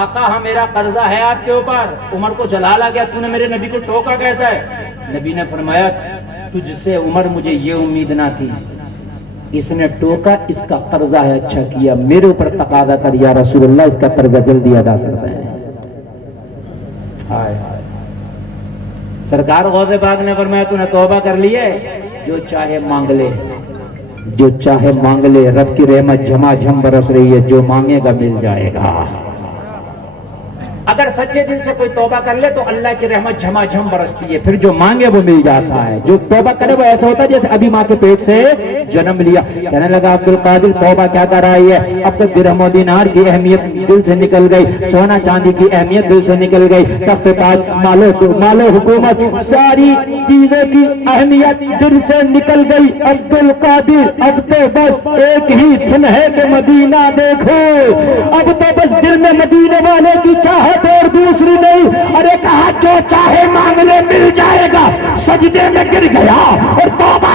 آقا ہاں میرا قرضہ ہے آپ کے اوپر. عمر کو جلال آ گیا، تو نے میرے نبی کو ٹوکا کیسا ہے؟ نبی نے فرمایا تجھ سے عمر مجھے یہ امید نہ تھی، اس نے ٹوکا، اس کا قرضہ ہے، اچھا کیا، میرے اوپر تقاضا کر یا رسول اللہ اس کا قرضہ جلدی ادا کر دیں. سرکار غوث پاک نے فرمایا تو نے توبہ کر لی ہے، جو چاہے مانگ لے، جو چاہے مانگ لے. رب کی رحمت جھما جھم برس رہی ہے، جو مانگے گا مل جائے گا. اگر سچے دل سے کوئی توبہ کر لے تو اللہ کی رحمت جھما جھم برستی ہے، پھر جو مانگے وہ مل جاتا ہے. جو توبہ کرے وہ ایسا ہوتا ہے جیسے ابھی ماں کے پیٹ سے جنم لیا. کہنے لگا عبد القادر توبہ کیا کر رہی ہے؟ اب تو درہم و دینار کی اہمیت دل سے نکل گئی، سونا چاندی کی اہمیت دل سے نکل گئی، تخت تاج مال و حکومت ساری چیزوں کی اہمیت دل سے نکل گئی. عبد القادر اب تو بس ایک ہی دن ہے کہ مدینہ دیکھو، اب تو بس دل میں مدینے والے کی چاہت اور دوسری نہیں. ارے کہا جو چاہے مانگ لے مل جائے گا. سجدے میں گر گیا اور توبہ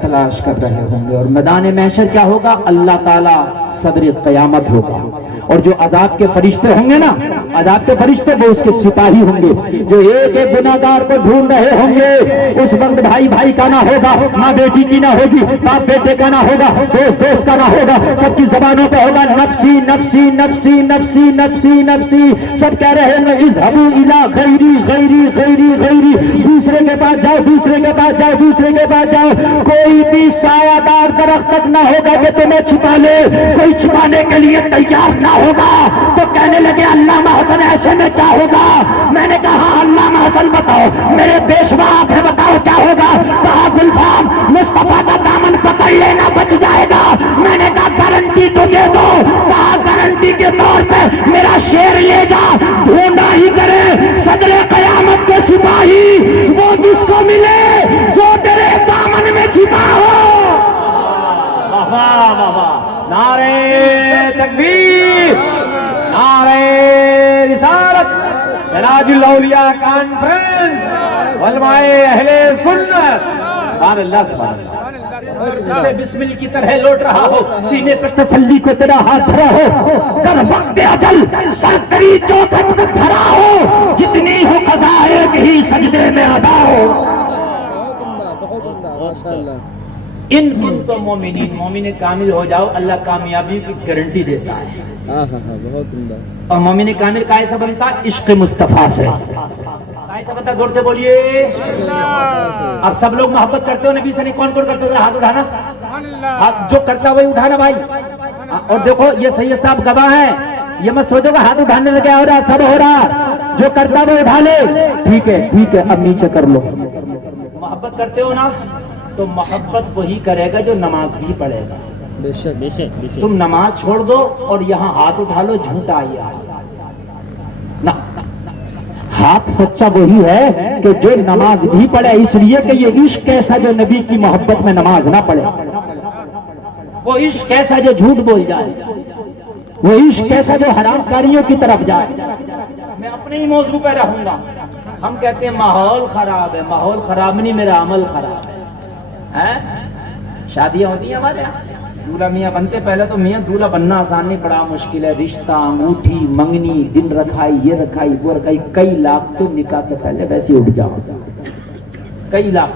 تلاش کر رہے ہوں گے، اور میدان محشر کیا ہوگا؟ اللہ تعالیٰ صدر قیامت ہوگا، اور جو عذاب کے فرشتے ہوں گے نا، عذاب کے فرشتے وہ اس کے سپاہی ہوں گے، جو ایک ایک گناہگار کو ڈھونڈ رہے ہوں گے۔ اس وقت بھائی بھائی کا نہ ہوگا، ماں بیٹی کی نہ ہوگی، باپ بیٹے کا نہ ہوگا، دوست دوست کا نہ ہوگا، سب کی زبانوں پہ ہوگا نفسی نفسی نفسی نفسی نفسی نفسی، سب کہہ رہے ہیں اذهبوا الى غیری غیری غیری غیری، دوسرے کے پاس جاؤ، دوسرے کے پاس جاؤ، دوسرے کے پاس جاؤ۔ کوئی بھی سایہ دار درخت تک نہ ہوگا کہ تمہیں چھپا لے، کوئی چھپانے کے لیے تیار نہ ہوگا۔ تو کہنے لگے علامہ حسن ایسے میں کیا ہوگا؟ میں نے کہا علامہ حسن بتاؤ، میرے پیشوا آپ ہے، بتاؤ کیا ہوگا؟ کہا گلفام مصطفیٰ کا دامن پکڑ لینا، بچ جائے گا۔ میں نے کہا گارنٹی تو دے دو۔ کہا گارنٹی کے طور پہ میرا شیر لے جا، ڈھونڈا ہی کرے صدر قیامت کے سپاہی وہ جس کو ملے جو تیرے دامن میں چھپا ہو۔ واہ واہ واہ، نعرے تکبیر، نعرے رسالت، سراج الاولیاء کانفرنس، علماء اہل سنت، سبحان اللہ سبحان اللہ۔ جسے بسمل کی طرح لوٹ رہا ہو، سینے پر تسلی کو تیرا ہاتھ دھرا ہو، کر وقت اجل سرکری چوکھٹ پہ کھڑا ہو، جتنی ہو قضا ایک ہی سجدے میں ادا ہو۔ ان کنتم مومنین، مومن کامل ہو جاؤ، اللہ کامیابی کی گارنٹی دیتا ہے۔ اور مومن کامل کائے سے بنتا؟ عشق مصطفیٰ سے۔ کائے سے بنتا؟ زور سے بولیے۔ اب سب لوگ محبت کرتے ہو نبی سے، نہیں؟ کون کون کرتے ہو؟ ہاتھ اٹھانا، ہاتھ جو کرتا وہی اٹھانا بھائی۔ اور دیکھو یہ سید صاحب گواہ ہیں، یہ مت سوچو کہ ہاتھ اٹھانے میں کیا ہو رہا، سب ہو رہا، جو کرتا وہ اٹھا لے۔ ٹھیک ہے ٹھیک ہے، اب نیچے کر لو۔ محبت کرتے ہو نا، تو محبت وہی کرے گا جو نماز بھی پڑھے گا۔ تم نماز چھوڑ دو اور یہاں ہاتھ اٹھا لو، جھوٹا ہی نہ۔ ہاتھ سچا وہی ہے کہ جو نماز بھی پڑھے، اس لیے کہ یہ عشق کیسا جو نبی کی محبت میں نماز نہ پڑھے، وہ عشق کیسا جو جھوٹ بول جائے، وہ عشق کیسا جو حرام کاریوں کی طرف جائے۔ میں اپنے ہی موضوع پہ رہوں گا۔ ہم کہتے ہیں ماحول خراب ہے، ماحول خراب نہیں، میرا عمل خراب ہے۔ شادیاں ہوتی ہیں ہمارے یہاں، دولہا میاں بنتے، پہلے تو میاں دولہا بننا آسان نہیں، بڑا مشکل ہے، رشتہ، انگوٹھی، منگنی، دن رکھائی، یہ رکھائی وہ رکھائی، کئی لاکھ تو نکاح کے پہلے ویسے اٹھ جاؤ، کئی لاکھ۔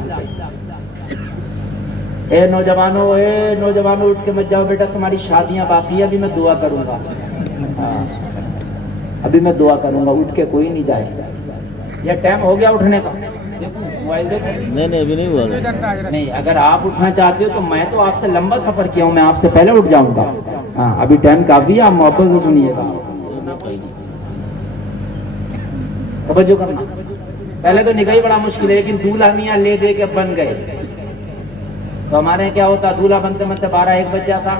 اے نوجوانوں اٹھ کے مت جاؤ بیٹا، تمہاری شادیاں باقی ہیں، ابھی میں دعا کروں گا، ابھی میں دعا کروں گا، اٹھ کے کوئی نہیں جائے گا۔ یہ ٹائم ہو گیا اٹھنے کا، موبائل دیکھو۔ نہیں ابھی نہیں ہوا۔ نہیں، اگر آپ اٹھنا چاہتے ہو تو میں تو آپ سے لمبا سفر کیا ہوں، میں آپ سے پہلے اٹھ جاؤں گا۔ ہاں ابھی ٹائم کافی ہے، آپ محبت سے سنیے گا، توجہ کرنا۔ پہلے تو نکاح بڑا مشکل ہے، لیکن دولہا میاں لے دے کے بن گئے تو ہمارے یہاں کیا ہوتا، دولہا بنتے بنتے 12-1 بج جاتا،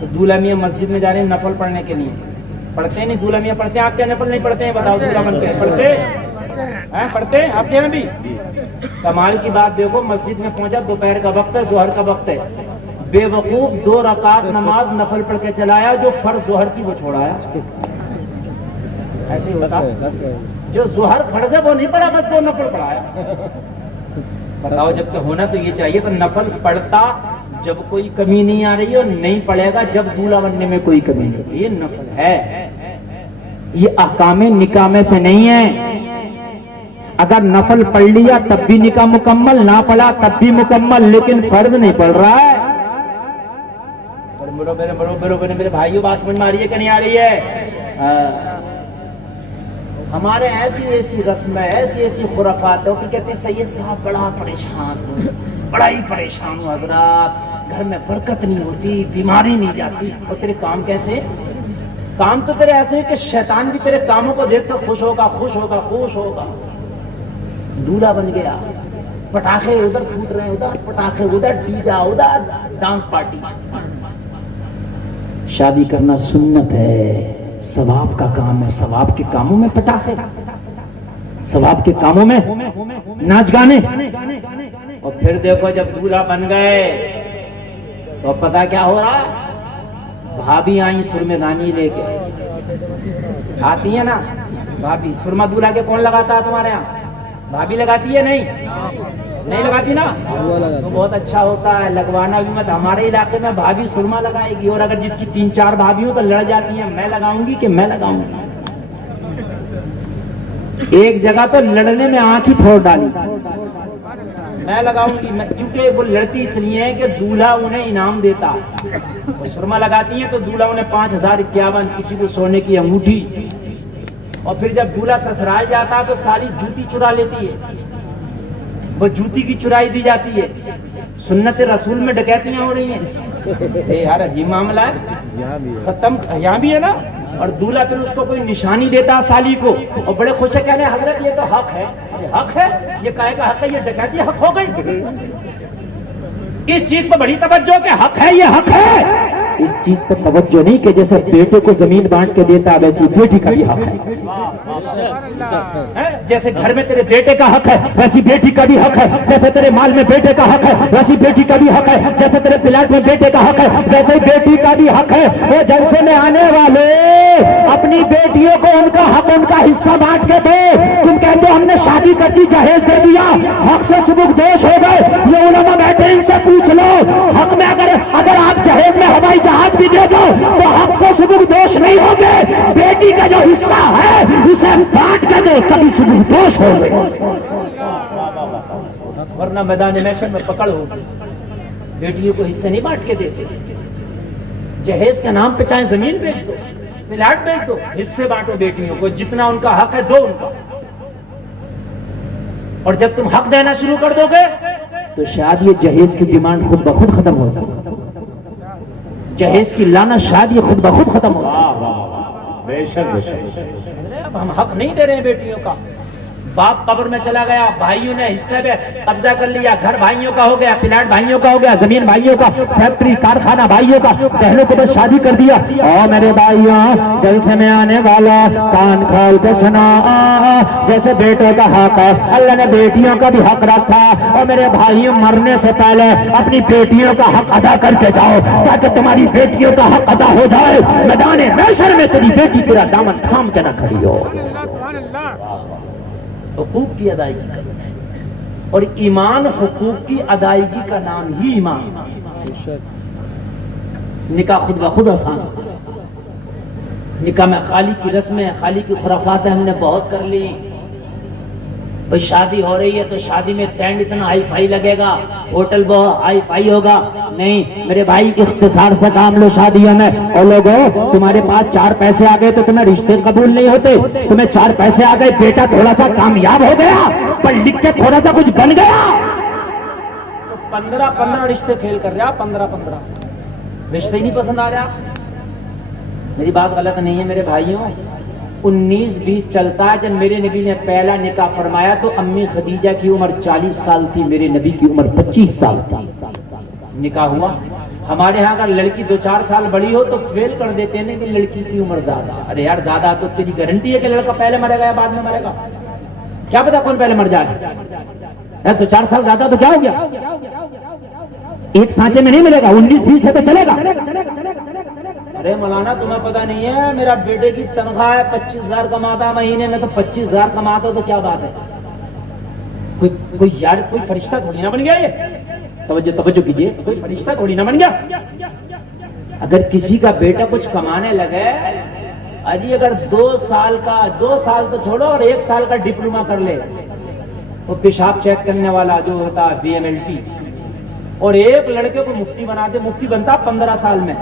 تو دولہا میاں مسجد میں جا رہے ہیں نفل پڑھنے کے لیے، پڑھتے ہیں نہیں دولہا میاں؟ پڑھتے ہیں؟ آپ کیا نفل نہیں پڑھتے ہیں بتاؤ؟ دولہا بنتے ہیں پڑھتے ہیں آپ کے یہاں بھی؟ کمال کی بات دیکھو، مسجد میں پہنچا، دوپہر کا وقت ہے، ظہر کا وقت ہے، بے وقوف 2 رکعت نماز نفل پڑھ کے چلایا، جو فرض ظہر کی وہ چھوڑایا۔ ایسے ہی ہوتا، جو ظہر فرض ہے وہ نہیں پڑھا، بس 2 نفل پڑھایا۔ بتاؤ جب تو ہونا تو یہ چاہیے، تو نفل پڑھتا جب کوئی کمی نہیں آ رہی ہے، اور نہیں پڑھے گا جب دولہا بننے میں کوئی کمی نہیں۔ یہ نفل ہے، یہ احکام نکاح میں سے نہیں ہے۔ اگر نفل پڑھ لیا تب بھی نکاح مکمل، نہ پڑھا تب بھی مکمل، لیکن فرض نہیں پڑھ رہا ہے۔ میرے بھائیوں بات سمجھ میں آ رہی ہے کہ نہیں آ رہی ہے؟ ہمارے ایسی رسم ہے، ایسی خرافات ہے کہ کہتے ہیں سید صاحب بڑا پریشان ہوں، بڑا ہی پریشان ہوں حضرات، گھر میں برکت نہیں ہوتی، بیماری نہیں جاتی۔ اور تیرے کام کیسے؟ کام تو تیرے ایسے ہیں کہ شیطان بھی تیرے کاموں کو دیکھ کر خوش ہوگا، خوش ہوگا، خوش ہوگا۔ دولہا بن گیا، پٹاخے ادھر پھوٹ رہے ہیں، ادھر پٹاخے، ادھر ڈی جے، ادھر ڈانس پارٹی۔ شادی کرنا سنت ہے، ثواب کا کام ہے، ثواب کے کاموں میں پٹاخے، ثواب کے کاموں میں ناچ گانے۔ اور پھر دیکھو جب دولہا بن گئے تو پتہ کیا ہو رہا ہے؟ بھابھی آئیں سرمے دانی لے کے، آتی ہیں نا بھابھی، سرما دولہا کے کون لگاتا ہے تمہارے یہاں؟ بھابھی لگاتی ہے نہیں لگاتی نا؟ تو بہت اچھا ہوتا ہے، لگوانا بھی مت. ہمارے علاقے میں بھابھی سرما لگائے گی، اور اگر جس کی 3-4 بھابھی ہو تو لڑ جاتی ہیں، میں لگاؤں گی کہ میں لگاؤں گی. ایک جگہ تو لڑنے میں آنکھ ہی پھوڑ ڈالی، میں لگاؤں گی. کیونکہ وہ لڑتی اس لیے ہے کہ دولہا انہیں انعام دیتا. وہ سرما لگاتی ہیں تو دولہا انہیں 5051، کسی کو سونے کی انگوٹھی. اور پھر جب دولہا سسرال جاتا تو ساری جوتی چرا لیتی ہے، وہ جوتی کی چرائی دی جاتی ہے. سنت رسول میں ڈکیتیاں ہو رہی ہیں. یار عجیب معاملہ ہے. ختم یہاں بھی ہے نا. اور دولہا پھر اس کو کوئی نشانی دیتا سالی کو، اور بڑے خوش ہے، کہنے حضرت یہ تو حق ہے. حق ہے؟ یہ کہے کا حق ہے؟ یہ ڈکیتی حق ہو گئی. اس چیز پہ بڑی توجہ کہ حق ہے، یہ حق ہے. اس چیز پہ توجہ نہیں کہ جیسے بیٹے کو زمین بانٹ کے دیتا ہے ویسی بیٹی کا بھی حق ہے. جیسے گھر میں تیرے بیٹے کا حق ہے ویسی بیٹی کا بھی حق ہے. جیسے تیرے مال میں بیٹے کا حق ہے ویسی بیٹی کا بھی حق ہے. جیسے تیرے پلاٹ میں بیٹے کا حق ہے ویسے بیٹی کا بھی حق ہے. وہ جلسے میں آنے والے اپنی بیٹیوں کو ان کا حق، ان کا حصہ بانٹ کے دے. تم کہتے ہو ہم نے شادی کر دی، جہیز دے دیا، حق سے سبک دوش ہو گئے. یہ علماء بیٹھے، ان سے پوچھ لو حق میں اگر آپ جہیز میں ہوائی جہاز بھی دے دو تو حق سے سبک دوش نہیں ہوگے. بیٹی کا جو حصہ ہے اسے بانٹ کے دے، کبھی سبک دوش ہو گئے. ورنہ میدان محشر میں پکڑ ہوگی. بیٹیوں کو حصے نہیں بانٹ کے دیتے. جہیز کے نام پہ چاہے زمین بیچ دو، پلاٹ بیچ دو، حصے بانٹو بیٹیوں کو. جتنا ان کا حق ہے دو ان کا. اور جب تم حق دینا شروع کر دو گے تو شاید یہ جہیز کی ڈیمانڈ خود بخود ختم ہوگی. جہیز کی لعنت شاید یہ خود بخود ختم ہوگی. بے شک. اب ہم حق نہیں دے رہے ہیں بیٹیوں کا. باپ قبر میں چلا گیا، بھائیوں نے حصے پہ قبضہ کر لیا. گھر بھائیوں کا ہو گیا، پلاٹ بھائیوں کا ہو گیا، زمین بھائیوں کا، فیکٹری کارخانہ بھائیوں کا. بہنوں کو بس شادی کر دیا. اور میرے بھائیوں جلسے میں آنے والا کان کھول کے سنا، جیسے بیٹوں کا حق ہے اللہ نے بیٹیوں کا بھی حق رکھا. اور میرے بھائیوں مرنے سے پہلے اپنی بیٹیوں کا حق ادا کر کے جاؤ تاکہ تمہاری بیٹیوں کا حق ادا ہو جائے. میدان محشر میں تیری بیٹی تیرا دامن تھام کے نہ کھڑی ہو. حقوق کی ادائیگی کرنا، اور ایمان حقوق کی ادائیگی کا نام ہی ایمان. نکاح خود بخود آسان ہے. نکاح میں خالی کی رسمیں، خالی کی خرافات ہم نے بہت کر لی. بھئی شادی ہو رہی ہے تو شادی میں ٹینٹ اتنا ہائی فائی لگے گا، ہوٹل بہت ہائی فائی ہوگا. نہیں میرے بھائی، اختصار سے کام لو شادیوں میں. اور لوگوں تمہارے پاس 4 پیسے آ گئے تو تمہیں رشتے قبول نہیں ہوتے. تمہیں 4 پیسے آ گئے، بیٹا تھوڑا سا کامیاب ہو گیا، پڑھ لکھ کے تھوڑا سا کچھ بن گیا تو 15 رشتے فیل کر رہا. 15 رشتے ہی نہیں پسند آ رہا. میری بات غلط نہیں ہے میرے بھائیوں. 19-20 چلتا ہے. جب میرے نبی نے پہلا نکاح فرمایا تو امی خدیجہ کی عمر 40 سال تھی، میرے نبی کی عمر 25 سال تھی. نکاح ہوا. ہمارے ہاں اگر لڑکی 2-4 سال بڑی ہو تو فیل کر دیتے ہیں کہ لڑکی کی عمر زیادہ. ارے یار زیادہ تو تیری گارنٹی ہے کہ لڑکا پہلے مرے گا یا بعد میں مرے گا؟ کیا پتا کون پہلے مر جائے. تو 4 سال زیادہ تو کیا ہو گیا؟ ایک سانچے میں نہیں ملے گا. 19-20 ہے تو چلے گا. ارے مولانا تمہیں پتا نہیں ہے میرا بیٹے کی تنخواہ ہے 25,000 کماتا مہینے میں، تو 25,000 کماتا تو کیا بات ہے. کوئی یار کوئی فرشتہ تھوڑی نہ بن گیا. یہ توجہ کیجئے، کوئی فرشتہ تھوڑی نہ بن گیا. اگر کسی کا بیٹا کچھ کمانے لگے، اجی اگر 2 سال تو چھوڑو اور 1 سال کا ڈپلوما کر لے، وہ پیشاب چیک کرنے والا جو ہوتا ہے BMLT، اور ایک لڑکے کو مفتی بنا دے، مفتی بنتا 15 سال میں.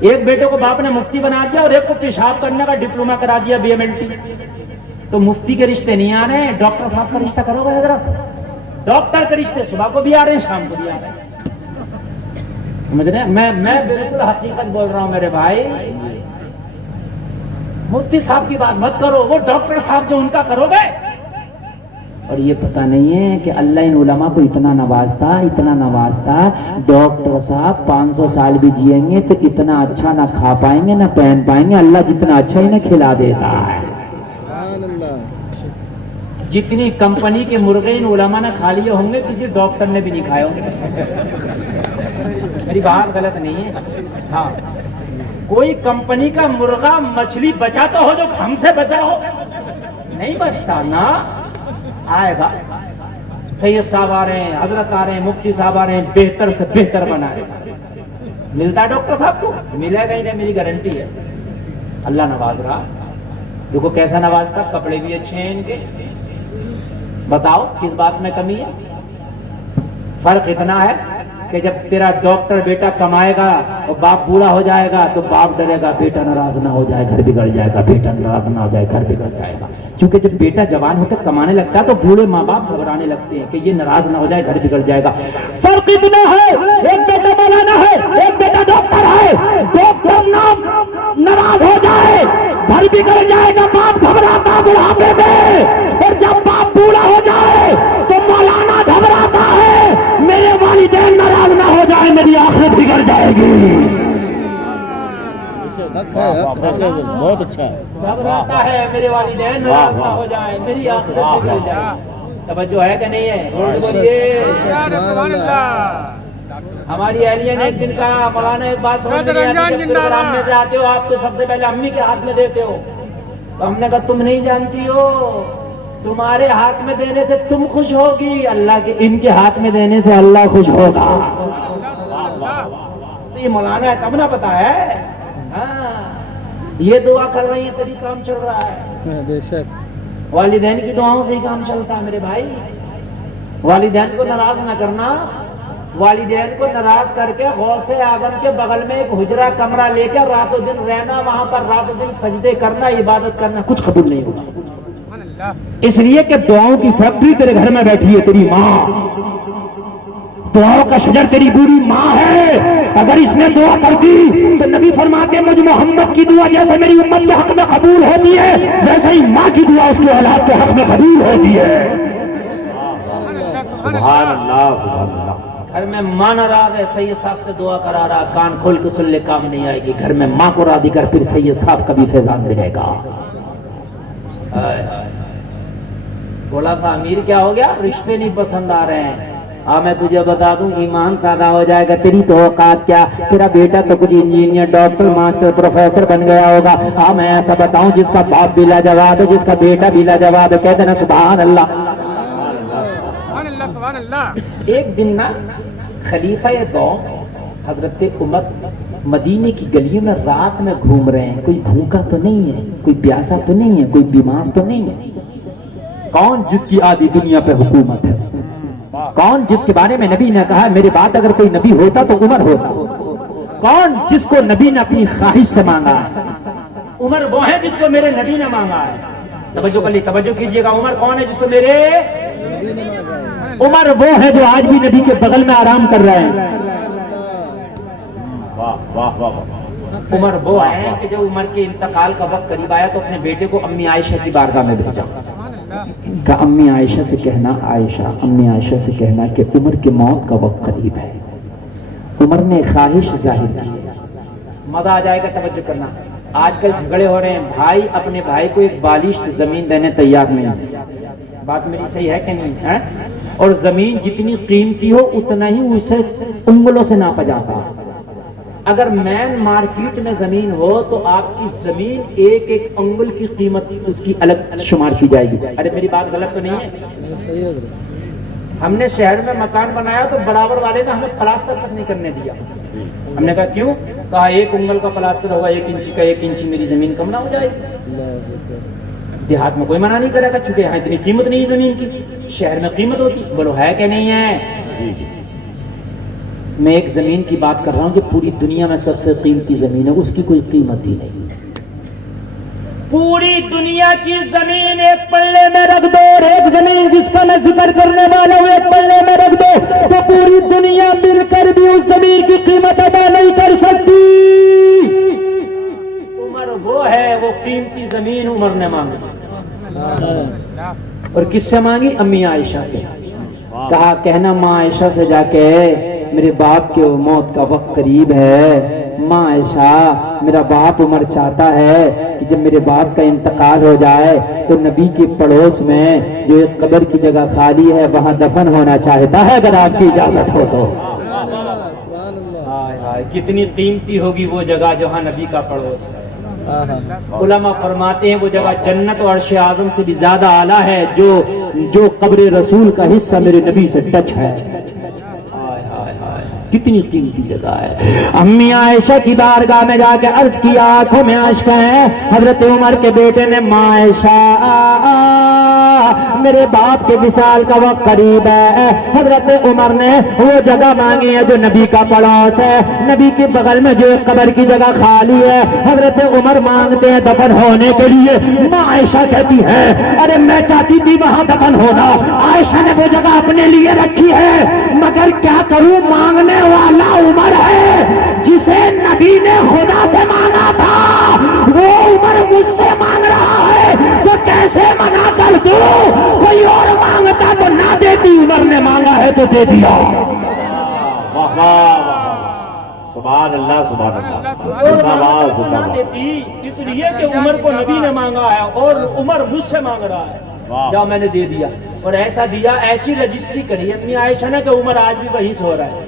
ایک بیٹے کو باپ نے مفتی بنا دیا اور ایک کو پیشاب کرنے کا ڈپلوما کرا دیا BMLT. تو مفتی کے رشتے نہیں آ رہے ہیں، ڈاکٹر صاحب کا رشتہ کرو گے حضرت. ڈاکٹر کے رشتے صبح کو بھی آ رہے ہیں، شام کو بھی آ رہے ہیں. سمجھ رہے ہیں؟ میں بالکل حقیقت بول رہا ہوں میرے بھائی. مفتی صاحب کی بات مت کرو، وہ ڈاکٹر صاحب جو ان کا کرو گے. اور یہ پتہ نہیں ہے کہ اللہ ان علماء کو اتنا نوازتا. ڈاکٹر صاحب 500 سال بھی جیئیں گے تو اتنا اچھا نہ کھا پائیں گے نہ پہن پائیں گے. اللہ جتنا اچھا انہیں کھلا دیتا ہے. جتنی کمپنی کے مرغے ان علماء نے کھا لیے ہوں گے کسی ڈاکٹر نے بھی نہیں کھائے ہوں گے. میری بات غلط نہیں ہے. ہاں کوئی کمپنی کا مرغا مچھلی بچا تو ہو جو ہم سے بچا ہو. نہیں بچتا نا. آئے گا، سید صاحب آ رہے ہیں، حضرت آ رہے ہیں، مفتی صاحب آ رہے ہیں، بہتر سے بہتر بنائے گا. ملتا ہے ڈاکٹر صاحب کو؟ ملے گا ہی نہیں، میری گارنٹی ہے. اللہ نواز رہا. دیکھو کیسا نوازتا، کپڑے بھی اچھے ہیں ان کے. بتاؤ کس بات میں کمی ہے؟ فرق اتنا ہے کہ جب تیرا ڈاکٹر بیٹا کمائے گا اور باپ بوڑھا ہو جائے گا تو باپ ڈرے گا بیٹا ناراض نہ ہو جائے گھر بگڑ جائے گا، بیٹا ناراض نہ ہو جائے گھر بگڑ جائے گا. چونکہ جب بیٹا جوان ہو کر کمانے لگتا ہے تو بوڑھے ماں باپ گھبرانے لگتے ہیں کہ یہ ناراض نہ ہو جائے گھر بگڑ جائے گا. فرق اتنا ہے، ایک بیٹا مولانا ہے، ایک بیٹا ڈاکٹر ہے. ڈاکٹر ناراض ہو جائے گھر بگڑ جائے گا، باپ گھبراتا بڑھاپے میں. اور جب باپ بوڑھا ہو جائے تو مولانا گھبراتا ہے میرے والدین ناراض نہ ہو جائے، میری آخرت بگڑ جائے گی. بہت اچھا ہے. گھبراتا ہے میرے والدین ناراض نہ ہو جائے، میری آخرت بگڑ جائے. توجہ ہے کہ نہیں ہے؟ بولیے ہماری اہلیہ نے ایک دن کہا مولانا ایک بات سمجھ نہیں آتی، جب پروگرام میں سے آتے ہو آپ تو سب سے پہلے امی کے ہاتھ میں دیتے ہو. تو ہم نے کہا تم نہیں جانتی ہو، تمہارے ہاتھ میں دینے سے تم خوش ہوگی، اللہ کے ان کے ہاتھ میں دینے سے اللہ خوش ہوگا. تو یہ مولانا ہے تب نہ پتا ہے. ہاں یہ دعا کر رہی ہیں تبھی کام چل رہا ہے. بے شک والدین کی دعاؤں سے ہی کام چلتا ہے میرے بھائی. والدین کو ناراض نہ کرنا. والدین کو ناراض کر کے غوث اعظم کے بغل میں ایک حجرہ کمرہ لے کے رات و دن رہنا، وہاں پر رات و دن سجدے کرنا، عبادت کرنا، کچھ قبول نہیں ہوگا. اس لیے کہ دعاؤں کی فیکٹری تیرے گھر میں بیٹھی ہے تیری ماں. دعاؤں کا شجر تیری بوڑھی ماں ہے. اگر اس نے دعا کر دی تو نبی فرماتے مجھ محمد کی دعا جیسے میری امت کے حق میں قبول ہوتی ہے ویسے ہی ماں کی دعا اس کے اولاد کے حق میں قبول ہوتی ہے. سبحان اللہ سبحان اللہ. گھر میں ماں ناراض ہے، سید صاحب سے دعا کرا رہا، کان کھول کے سن لے کام نہیں آئے گی. گھر میں ماں کو راضی کر پھر سید صاحب کا بھی فیضان ملے گا. بولا تھا امیر کیا ہو گیا، رشتے نہیں پسند آ رہے ہیں. میں تجھے بتا دوں ایمان پیدا ہو جائے گا. تیری تو اوقات کیا، تیرا بیٹا تو کچھ انجینئر ڈاکٹر ماسٹر پروفیسر بن گیا ہوگا. میں ایسا بتاؤں جس کا باپ بھی لاجواب ہے، جس کا بیٹا بھی لاجواب ہے، کہتے نا سبحان اللہ. ایک دن نا خلیفہ دو حضرت عمر مدینے کی گلیوں میں رات میں گھوم رہے ہیں. کوئی بھوکا تو نہیں ہے، کوئی پیاسا تو نہیں ہے، کوئی بیمار تو نہیں ہے. کون جس کی آدھی دنیا پہ حکومت ہے، کون جس کے بارے میں نبی نے کہا میرے بعد اگر کوئی نبی ہوتا تو عمر ہوتا. کون جس کو نبی نے اپنی خواہش سے مانگا ہے. عمر وہ ہے جس کو میرے نبی نے مانگا ہے. توجہ کر لی، توجہ کیجئے گا. عمر کون ہے جس کو میرے، عمر وہ ہے جو آج بھی نبی کے بغل میں آرام کر رہے ہیں. واہ واہ واہ. عمر وہ ہے کہ جب عمر کے انتقال کا وقت قریب آیا تو اپنے بیٹے کو امی عائشہ کی بارگاہ میں بھیجا کہ امی عائشہ سے کہنا، عائشہ امی عائشہ سے کہنا کہ عمر کی موت کا وقت قریب ہے. عمر نے خواہش ظاہر کی. مزہ آ جائے گا، توجہ کرنا. آج کل جھگڑے ہو رہے ہیں، بھائی اپنے بھائی کو ایک بالشت زمین دینے تیار نہیں. بات میری صحیح ہے کہ نہیں ہے؟ اور زمین جتنی قیمتی ہو اتنا ہی اسے انگلوں سے ناپا جاتا. اگر مین مارکیٹ میں زمین ہو تو آپ کی زمین ایک ایک انگل کی قیمت اس کی الگ شمار کی جائے گی. ارے میری بات غلط تو نہیں ہے؟ ہم نے شہر میں مکان بنایا تو برابر والے نے ہمیں پلاسٹر تک نہیں کرنے دیا. ہم نے کہا کیوں؟ کہا ایک انگل کا پلاسٹر ہوگا 1 انچ کا، 1 انچ میری زمین کم نہ ہو جائے گی. دیہات میں کوئی منع نہیں کرے گا چونکہ یہاں اتنی قیمت نہیں ہے زمین کی. شہر میں قیمت ہوتی. بولو ہے کہ نہیں ہے؟ میں ایک زمین کی بات کر رہا ہوں جو پوری دنیا میں سب سے قیمتی زمین ہے، اس کی کوئی قیمت ہی نہیں. پوری دنیا کی زمین ایک پلے میں رکھ دو، اور ایک زمین جس کا میں ذکر کرنے والا ہوں ایک پلے میں رکھ دو تو پوری دنیا مل کر بھی اس زمین کی قیمت ادا نہیں کر سکتی. عمر وہ ہے، وہ قیمتی زمین عمر نے مانگی. اور کس سے مانگی؟ امی عائشہ سے. کہا کہنا ماں عائشہ سے جا کے میرے باپ کے موت کا وقت قریب ہے. ماں عائشہ میرا باپ عمر چاہتا ہے کہ جب میرے باپ کا انتقال ہو جائے تو نبی کے پڑوس میں جو ایک قبر کی جگہ خالی ہے وہاں دفن ہونا چاہتا ہے، اگر آپ کی اجازت ہو تو. کتنی قیمتی ہوگی وہ جگہ جہاں نبی کا پڑوس ہے. علماء فرماتے ہیں وہ جگہ جنت و عرش اعظم سے بھی زیادہ اعلیٰ ہے جو قبر رسول کا حصہ میرے نبی سے ٹچ ہے. کتنی قیمتی جگہ ہے. امی عائشہ کی بارگاہ میں جا کے عرض کیا, آنکھوں میں اشک ہیں. حضرت عمر کے بیٹے نے, ماں عائشہ میرے باپ کے وصال کا وقت قریب ہے. حضرت عمر نے وہ جگہ مانگی ہے جو نبی کا پڑوس ہے, نبی کے بغل میں جو قبر کی جگہ خالی ہے. حضرت عمر مانگتے ہیں دفن ہونے کے لیے. ماں عائشہ کہتی ہے, ارے میں چاہتی تھی وہاں دفن ہونا, عائشہ نے وہ جگہ اپنے لیے رکھی ہے, مگر کیا کروں, مانگنے والا عمر ہے. جسے نبی نے خدا سے مانگا تھا وہ عمر مجھ سے مانگ رہا ہے, تو کیسے منع کر دوں. کوئی اور مانگتا تو نہ دیتی, عمر نے مانگا ہے تو دے دیا. واہ واہ سبحان اللہ سبحان اللہ. نہ دیتی اس لیے کہ عمر کو نبی نے مانگا ہے اور عمر مجھ سے مانگ رہا ہے, جا میں نے دے دیا. اور ایسا دیا, ایسی رجسٹری کری امی عائشہ نے کہ عمر آج بھی وہیں سے ہو رہا ہے.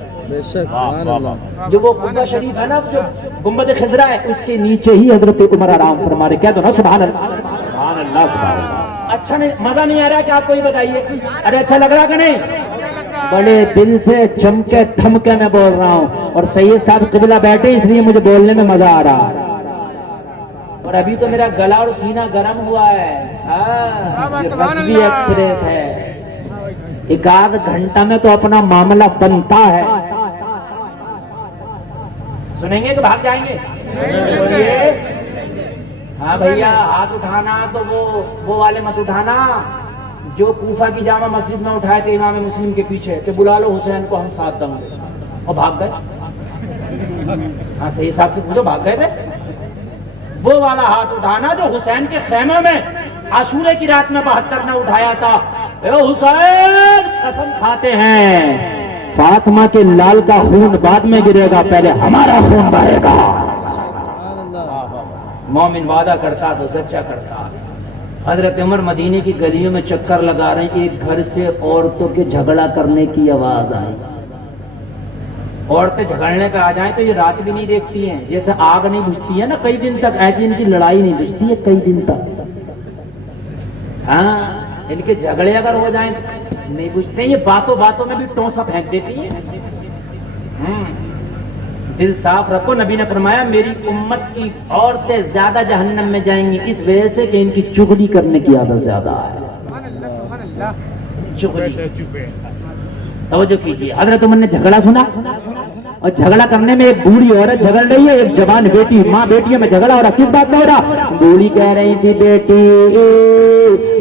جو وہ قبہ شریف ہے نا, جو گنبد خضرا ہے, اس کے نیچے ہی حضرت عمر آرام فرما رہے. کہہ دو نا سبحان اللہ. سبحان اللہ سبحان اللہ. اچھا نہیں, مزہ نہیں آ رہا کہ آپ کو ہی بتائیے, ارے اچھا لگ رہا کہ نہیں؟ بڑے دل سے چمکے تھمکے میں بول رہا ہوں, اور سید صاحب قبلہ بیٹھے اس لیے مجھے بولنے میں مزہ آ رہا. اور ابھی تو میرا گلا اور سینہ گرم ہوا ہے. یہ رسمی ایکسپریس ہے, ایک آدھ گھنٹہ میں تو اپنا معاملہ بنتا ہے. سنیں گے کہ بھاگ جائیں گے؟ ہاں بھیا, ہاتھ اٹھانا تو وہ والے مت اٹھانا جو کوفہ کی جامع مسجد میں اٹھائے تھے امام مسلم کے پیچھے کہ بلا لو حسین کو, ہم ساتھ دیں گے, اور بھاگ گئے. ہاں صحیح صاحب سے پوچھو, بھاگ گئے تھے. وہ والا ہاتھ اٹھانا جو حسین کے خیمے میں عاشورے کی رات میں 72 نے اٹھایا تھا. اے حسین, قسم کھاتے ہیں فاطمہ کے لال کا خون بعد میں گرے گا, پہلے ہمارا خون بہے گا. مومن وعدہ کرتا تو سچا کرتا. حضرت عمر مدینے کی گلیوں میں چکر لگا رہے ہیں, ایک گھر سے عورتوں کے جھگڑا کرنے کی آواز آئی. عورتیں جھگڑنے پہ آ جائیں تو یہ رات بھی نہیں دیکھتی ہیں, جیسے آگ نہیں بجھتی ہے نا کئی دن تک, ایسی ان کی لڑائی نہیں بجھتی ہے کئی دن تک. ہاں, ان کے جھگڑے اگر ہو جائیں نہیں بجھتے, یہ باتوں باتوں میں بھی ٹونسا پھینک دیتی ہیں. دل صاف رکھو, نبی نے فرمایا میری امت کی عورتیں زیادہ جہنم میں جائیں گی اس وجہ سے کہ ان کی چغلی کرنے کی عادت زیادہ ہے. چغلی, توجہ کیجیے. حضرت عمر نے جھگڑا سنا, اور جھگڑا کرنے میں ایک بوڑھی عورت جھگڑ رہی ہے, ایک جوان بیٹی, ماں بیٹیوں میں جھگڑا ہو رہا. کس بات میں ہو رہا؟ بوڑھی کہہ رہی تھی, بیٹی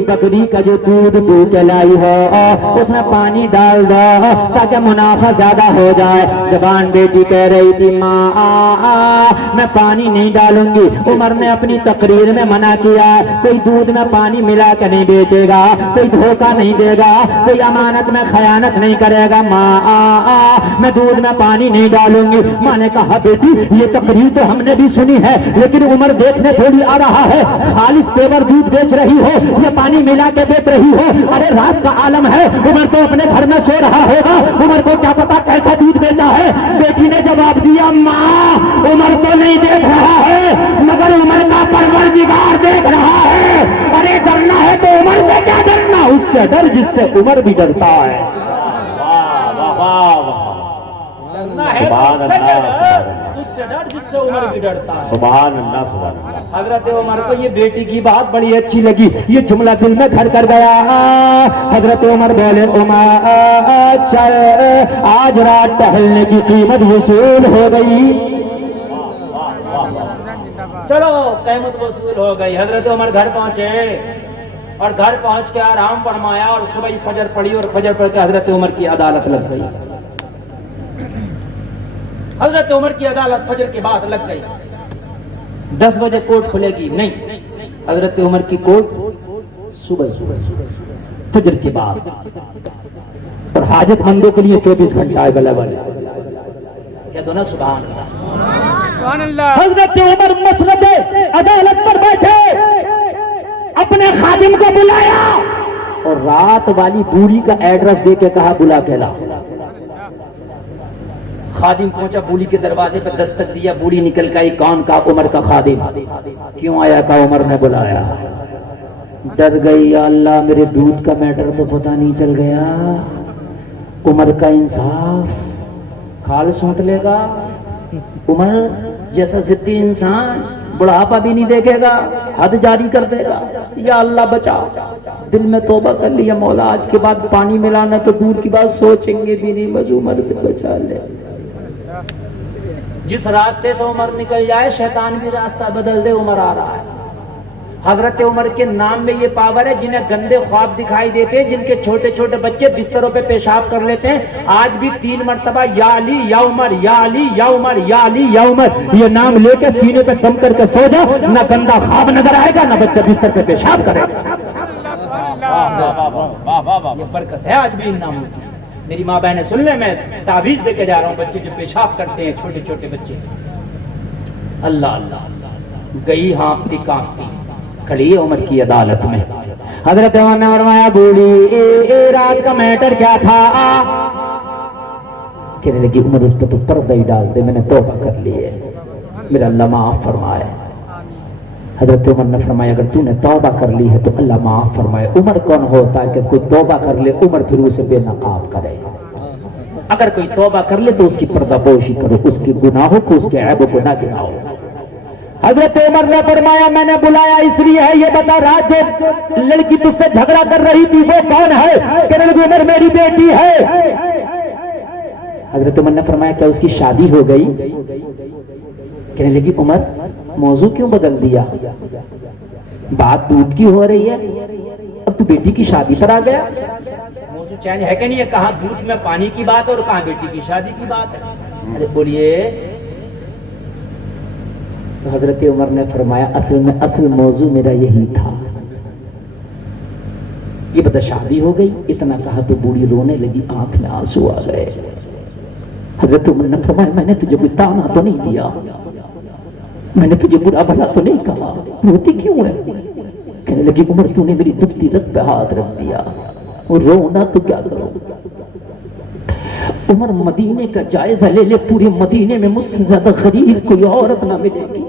بکری کا جو دودھ دو کے لائی ہو اس میں پانی ڈال دو تاکہ منافع زیادہ ہو جائے. جوان بیٹی کہہ رہی تھی, ماں میں پانی نہیں ڈالوں گی. عمر نے اپنی تقریر میں منع کیا, کوئی دودھ میں پانی ملا کے نہیں بیچے گا, کوئی دھوکہ نہیں دے گا, کوئی امانت میں خیانت نہیں کرے گا. ماں میں دودھ میں پانی نہیں ڈالوں گی. ماں نے کہا, بیٹی یہ تقریر تو ہم نے بھی سنی ہے, لیکن عمر دیکھنے تھوڑی آ رہا ہے, خالص پیور دودھ بیچ رہی ہو, یہ پانی ملا کے بیچ رہی ہو. ارے رات کا عالم ہے, عمر تو اپنے گھر میں سو رہا ہوگا, عمر کو کیا پتا کیسا دودھ بیچا ہے. بیٹی نے جواب دیا, ماں عمر تو نہیں دیکھ رہا ہے مگر عمر کا پروردگار دیکھ رہا ہے. ارے ڈرنا ہے تو عمر سے کیا ڈرنا, اس سے ڈر جس سے عمر بھی ڈرتا ہے. سبحان اللہ اس سے ڈر جس سے عمر بھی ڈرتا ہے. سبحان اللہ سبحان اللہ. حضرت عمر کو یہ بیٹی کی بات بڑی اچھی لگی, یہ جملہ دل میں گھر کر گیا. حضرت عمر بولے, عمر چل آج رات ٹہلنے کی قیمت وصول ہو گئی. چلو قیمت وصول ہو گئی. حضرت عمر گھر پہنچے اور گھر پہنچ کے آرام فرمایا, اور صبح فجر پڑھی, اور فجر پڑھ کے حضرت عمر کی عدالت لگ گئی. حضرت عمر کی عدالت فجر کے بعد لگ گئی. 10 بجے کورٹ کھلے گی, نہیں, حضرت عمر کی کورٹ صبح فجر کے بعد, اور حاجت مندوں کے لیے 24 گھنٹہ اویلیبل ہے. کیا دو نا سبحان اللہ. حضرت عمر مسند عدالت پر بیٹھے, اپنے خادم کو بلایا اور رات والی بوڑھی کا ایڈریس دے کے کہا, بلا کے لا. خادم پہنچا بوڑھی کے دروازے پہ دستک دیا, بوڑھی نکل کے آئی, کون؟ کا عمر کا خادم. کیوں آیا؟ کا عمر نے بلایا. ڈر گئی, یا اللہ میرے دودھ کا میٹر تو پتہ نہیں چل گیا, عمر کا انصاف, کھال سونٹ لے گا. عمر جیسا ضدی انسان بڑھاپا بھی نہیں دیکھے گا, حد جاری کر دے گا. یا اللہ بچا. دل میں توبہ کر لیا, مولا آج کے بعد پانی ملانا تو دور کی بات سوچیں گے بھی نہیں, مجھ عمر سے بچا لے. جس راستے سے عمر نکل جائے شیطان بھی راستہ بدل دے, عمر آ رہا ہے. حضرت عمر کے نام میں یہ پاور ہے, جنہیں گندے خواب دکھائی دیتے ہیں, جن کے چھوٹے چھوٹے بچے بستروں پہ پیشاب کر لیتے ہیں, آج بھی 3 مرتبہ یا علی یا عمر, یا علی یا عمر, یا علی یا عمر یہ نام لے کے سینے پہ دم کر کے سو جا, نہ گندا خواب نظر آئے گا, نہ بچہ بستر پہ پیشاب کرے گا. یہ برکت ہے آج بھی ان ناموں کی. میری ماں بہنیں سن لیں, میں تعویذ دے کے جا رہا ہوں, بچے جو پیشاب کرتے ہیں, چھوٹے چھوٹے بچے. اللہ اللہ. گئی ہانپتی کانپتی, کھڑی ہے عمر کی عدالت میں. حضرت عمر نے فرمایا, بوڑھی رات کا میٹر کیا تھا؟ کہنے لگی, عمر اس پہ تو پردہ ہی ڈال دے, میں نے توبہ کر لی ہے, میرا اللہ معاف فرمائے. حضرت عمر نے فرمایا, اگر تو نے توبہ کر لی ہے تو اللہ معاف فرمائے. عمر کون ہوتا ہے کہ کوئی توبہ کر لے, عمر پھر اسے بے نقاب کرے. اگر کوئی توبہ کر لے تو اس کی پردہ پوشی کرو, اس کی گناہوں کو, اس کے عیب کو نہ گناؤ. حضرت عمر نے فرمایا, میں نے بلایا اس لیے ہے, یہ بتا رات جو لڑکی تجھ سے جھگڑا کر رہی تھی وہ کون ہے؟ کہنے لگی, عمر میری بیٹی ہے. حضرت عمر نے فرمایا, کیا اس کی شادی ہو گئی؟ کہنے لگی, عمر موضوع کیوں بدل دیا؟ بات دودھ کی ہو رہی ہے, اب تو بیٹی کی شادی پر آ گیا. موضوع چینج ہے کہ نہیں ہے؟ کہاں دودھ میں پانی کی بات ہے اور کہاں بیٹی کی شادی کی بات ہے. ارے بولیے. تو حضرت عمر نے فرمایا, اصل موضوع میرا یہی تھا. یہ بتا شادی ہو گئی. اتنا کہا تو بوڑھی رونے لگی, آنکھ میں آنسو آ گئے. حضرت عمر نے فرمایا, میں نے تجھے کوئی تانا تو نہیں دیا, میں نے تجھے برا بھلا تو نہیں کہا, روتی کیوں ہے؟ کہنے لگی, عمر تو نے میری دکھتی رت پہ ہاتھ رکھ دیا, اور رونا تو کیا کروں. عمر مدینے کا جائزہ لے لے, پورے مدینے میں مجھ سے زیادہ غریب کوئی عورت نہ ملے گی.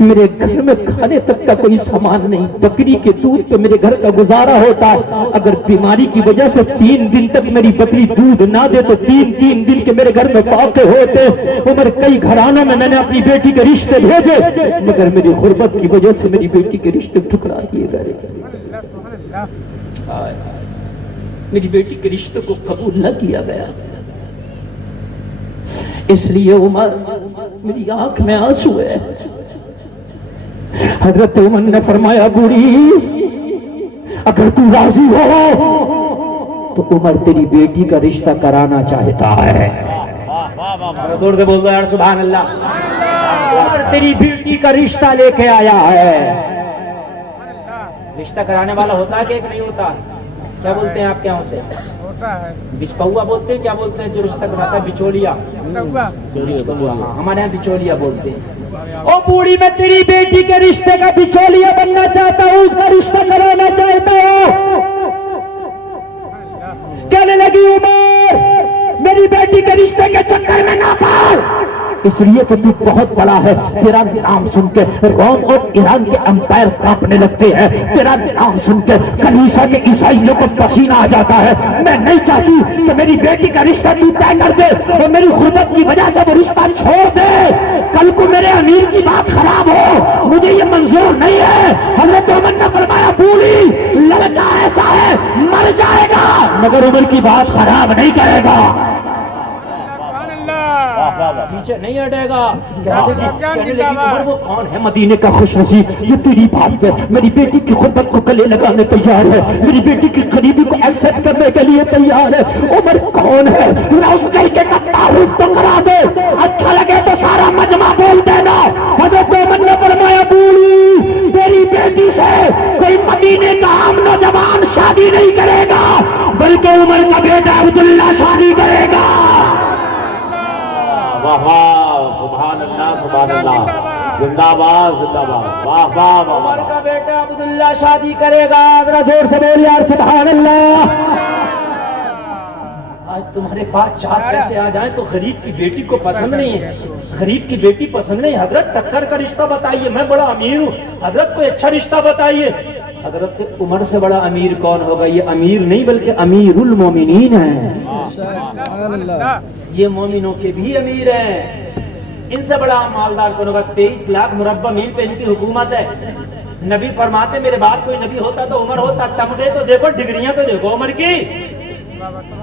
میرے گھر میں کھانے تک کا کوئی سامان نہیں, بکری کے دودھ پہ میرے گھر کا گزارا ہوتا. اگر بیماری کی وجہ سے 3 دن تک میری بکری دودھ نہ دے تو 3 دن کے میرے گھر میں فاقے ہوتے. عمر کئی گھرانوں میں نے اپنی بیٹی کے رشتے بھیجے, مگر میری غربت کی وجہ سے میری بیٹی کے رشتے ٹھکرا دیے گئے. میری بیٹی کے رشتے کو قبول نہ کیا گیا. اس لیے عمر میری آنکھ میں آنسو ہے. حضرت عمر نے فرمایا, بوڑھی اگر تو راضی ہو تو عمر تیری بیٹی کا رشتہ کرانا چاہتا ہے. دور سے بول دو یار, سبحان اللہ. عمر تیری بیٹی کا رشتہ لے کے آیا ہے. رشتہ کرانے والا ہوتا ہے کہ ایک نہیں ہوتا؟ کیا بولتے ہیں آپ کے یہاں سے؟ بچپوا بولتے ہیں, کیا بولتے ہیں جو رشتہ کراتا ہے؟ بچولیا. ہمارے یہاں بچولیا بولتے ہیں. او بوڑھی, میں تیری بیٹی کے رشتے کا بچولیا بننا چاہتا ہوں, اس کا رشتہ کرانا چاہتا ہوں. کہنے لگی, عمر میری بیٹی کے رشتے کے چکر میں نہ پڑ, اس لیے کہ تو بہت بڑا ہے. تیرا نام سن کے روم اور ایران کے امپائر کانپنے لگتے ہیں. تیرا نام سن کے کلیسا کے عیسائیوں کو پسینہ آ جاتا ہے. میں نہیں چاہتی کہ میری بیٹی کا رشتہ تو طے کر دے اور میری غربت کی وجہ سے وہ رشتہ چھوڑ دے. کل کو میرے امیر کی بات خراب ہو, مجھے یہ منظور نہیں ہے. حضرت عمر نے فرمایا, بوڑھی لڑکا ایسا ہے مر جائے گا مگر عمر کی بات خراب نہیں کرے گا, پیچھے نہیں ہٹے گا. کہنے لگی, عمر وہ کون ہے مدینے کا خوش نصیب, یہ تیری بات پہ میری بیٹی کی غربت کو گلے لگانے تیار ہے, میری بیٹی کی غریبی کو ایکسپٹ کرنے کے لیے تیار ہے. عمر کون ہے؟ اس لڑکے کا تعارف تو کرا دے, اچھا لگے تو سارا مجمع بول دینا. حضرت عمر نے فرمایا, بوڑھی تیری بیٹی سے کوئی مدینے کا عام نوجوان شادی نہیں کرے گا, بلکہ عمر کا بیٹا عبداللہ شادی کرے گا. واہ واہ, سبحان اللہ سبحان اللہ, زندہ باد زندہ باد. واہ واہ واہ. عمر کا بیٹا عبداللہ شادی کرے گا. ذرا زور سے بول یار, سبحان اللہ. آج تمہارے پاس 4 پیسے آ جائیں تو غریب کی بیٹی کو پسند نہیں ہے, غریب کی بیٹی پسند نہیں. حضرت ٹکر کا رشتہ بتائیے, میں بڑا امیر ہوں, حضرت کوئی اچھا رشتہ بتائیے. حضرت عمر سے بڑا امیر کون ہوگا؟ یہ امیر نہیں بلکہ امیر المومنین ہیں, یہ مومنوں کے بھی امیر ہیں. ان سے بڑا مالدار کون ہوگا؟ 23 لاکھ مربع میل پہ ان کی حکومت ہے. نبی فرماتے میرے بعد کوئی نبی ہوتا تو عمر ہوتا. تمغے تو دیکھو, ڈگریاں تو دیکھو عمر کی.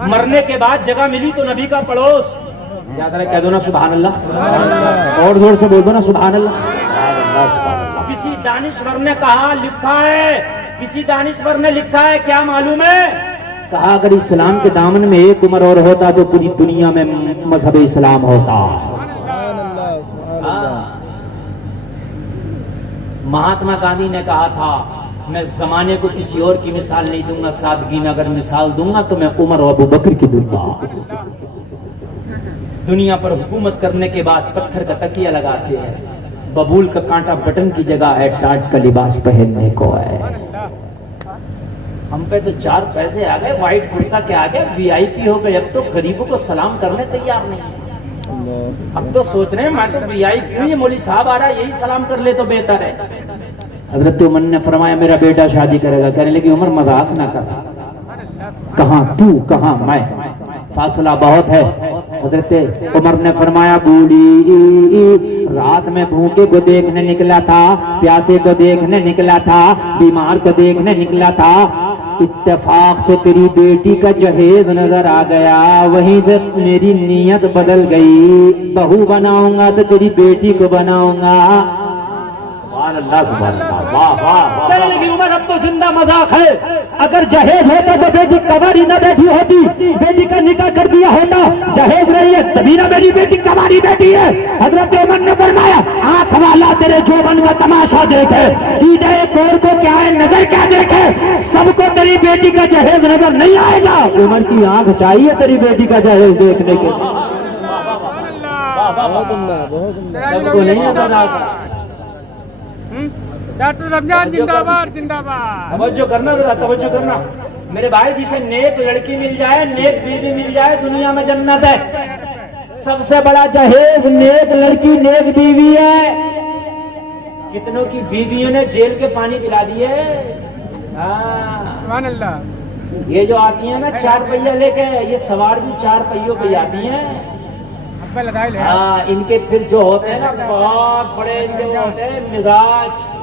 مرنے کے بعد جگہ ملی تو نبی کا پڑوس. یاد رہے, کہہ دو نا سبحان اللہ, اور زور سے بول دو نا سبحان اللہ. کسی دانشور نے کہا, لکھا ہے, کسی دانشور نے لکھا ہے, کیا معلوم ہے؟ کہا اگر اسلام کے دامن میں ایک عمر اور ہوتا تو پوری دنیا میں مذہب اسلام ہوتا. مہاتما گاندھی نے کہا تھا میں زمانے کو کسی اور کی مثال نہیں دوں گا, سادگی میں اگر مثال دوں گا تو میں عمر و ابو بکر کی دوں گا. دنیا پر حکومت کرنے کے بعد پتھر کا تکیہ لگاتے ہیں, ببول کا کانٹا بٹن کی جگہ ہے, ٹاٹ کا لباس پہننے کو ہے. ہم پہ تو 4 پیسے آ گئے, وائٹ کرتا کے آگے وی آئی پی ہو گئے. اب تو غریبوں کو سلام کرنے تیار نہیں. اب تو سوچ رہے ہیں میں تو وی آئی پی ہوں, یہ مولوی صاحب آ رہا ہے, یہی سلام کر لے تو بہتر ہے. حضرت عمر نے فرمایا میرا بیٹا شادی کرے گا. کہنے لگی عمر مذاق نہ کر, کہاں تو کہاں میں, فاصلہ بہت ہے. حضرت عمر نے فرمایا بوڑھی رات میں بھوکے کو دیکھنے نکلا تھا, پیاسے کو دیکھنے نکلا تھا, بیمار کو دیکھنے نکلا تھا, اتفاق سے تیری بیٹی کا جہیز نظر آ گیا, وہیں سے میری نیت بدل گئی, بہو بناؤں گا تو تیری بیٹی کو بناؤں گا. کہنے لگی عمر اب تو زندہ مذاق ہے, اگر جہیز ہوتا تو بیٹی کنواری نہ بیٹھی ہوتی, بیٹی کا نکاح کر دیا ہوتا. جہیز نہیں ہے تبھی نہ میری بیٹی کنواری بیٹی ہے. حضرت عمر نے فرمایا آنکھ والا تیرے جوبن کا تماشا دیکھے, دیدہ کور کو کیا ہے نظر کیا دیکھے, سب کو تیری بیٹی کا جہیز نظر نہیں آئے گا. عمر کی آنکھ چاہیے تیری بیٹی کا جہیز دیکھنے کے, سب کو نہیں نظر آتا. ڈاکٹر رمضان زندہ باد, زندہ باد. توجہ کرنا ذرا, توجہ کرنا میرے بھائی. جسے نیک لڑکی مل جائے, نیک بیوی مل جائے, دنیا میں جنت ہے. سب سے بڑا جہیز نیک لڑکی نیک بیوی ہے. کتنوں کی بیویوں نے جیل کے پانی پلا دیے. سبحان اللہ. یہ جو آتی ہیں نا 4 پہیہ لے کے, یہ سوار بھی 4 پہیوں پہ آتی ہیں. ان کے پھر جو ہوتے ہیں نا بہت بڑے, ان کے ہوتے ہیں مزاج.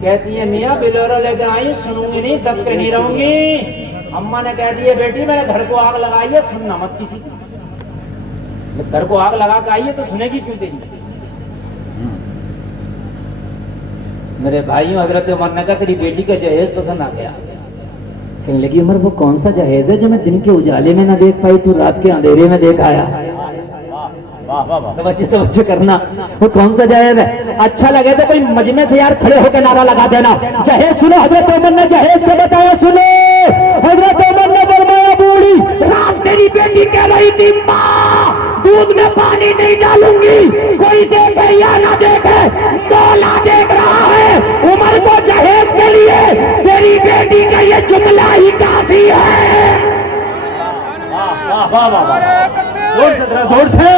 کہتی ہے میاں بلورا لے کر آئی, سنوں گی نہیں, دب کے نہیں رہوں گی. اماں نے کہہ دی بیٹی میں نے گھر کو آگ لگائی ہے, سننا مت کسی کی. گھر کو آگ لگا کے آئیے تو سنے گی کیوں تیری. میرے بھائیوں, حضرت عمر نے کہا تیری بیٹی کا جہیز پسند آ گیا. کہنے لگی عمر وہ کون سا جہیز ہے جو میں دن کے اجالے میں نہ دیکھ پائی, تو رات کے اندھیرے میں دیکھ آیا. توجہ کرنا, وہ کون سا جہیز ہے؟ اچھا لگے تو کوئی مجمع سے یار کھڑے ہو کے نعرہ لگا دینا. جہیز سنو, حضرت عمر نے جہیز کے بتایا. سنو, حضرت عمر نے فرمایا بوڑھی رات تیری بیٹی کہہ رہی تھی ماں دودھ میں پانی نہیں ڈالوں گی, کوئی دیکھے یا نہ دیکھے, مولا دیکھ رہا ہے. عمر کو جہیز کے لیے تیری بیٹی کا یہ جملہ ہی کافی ہے. زور سے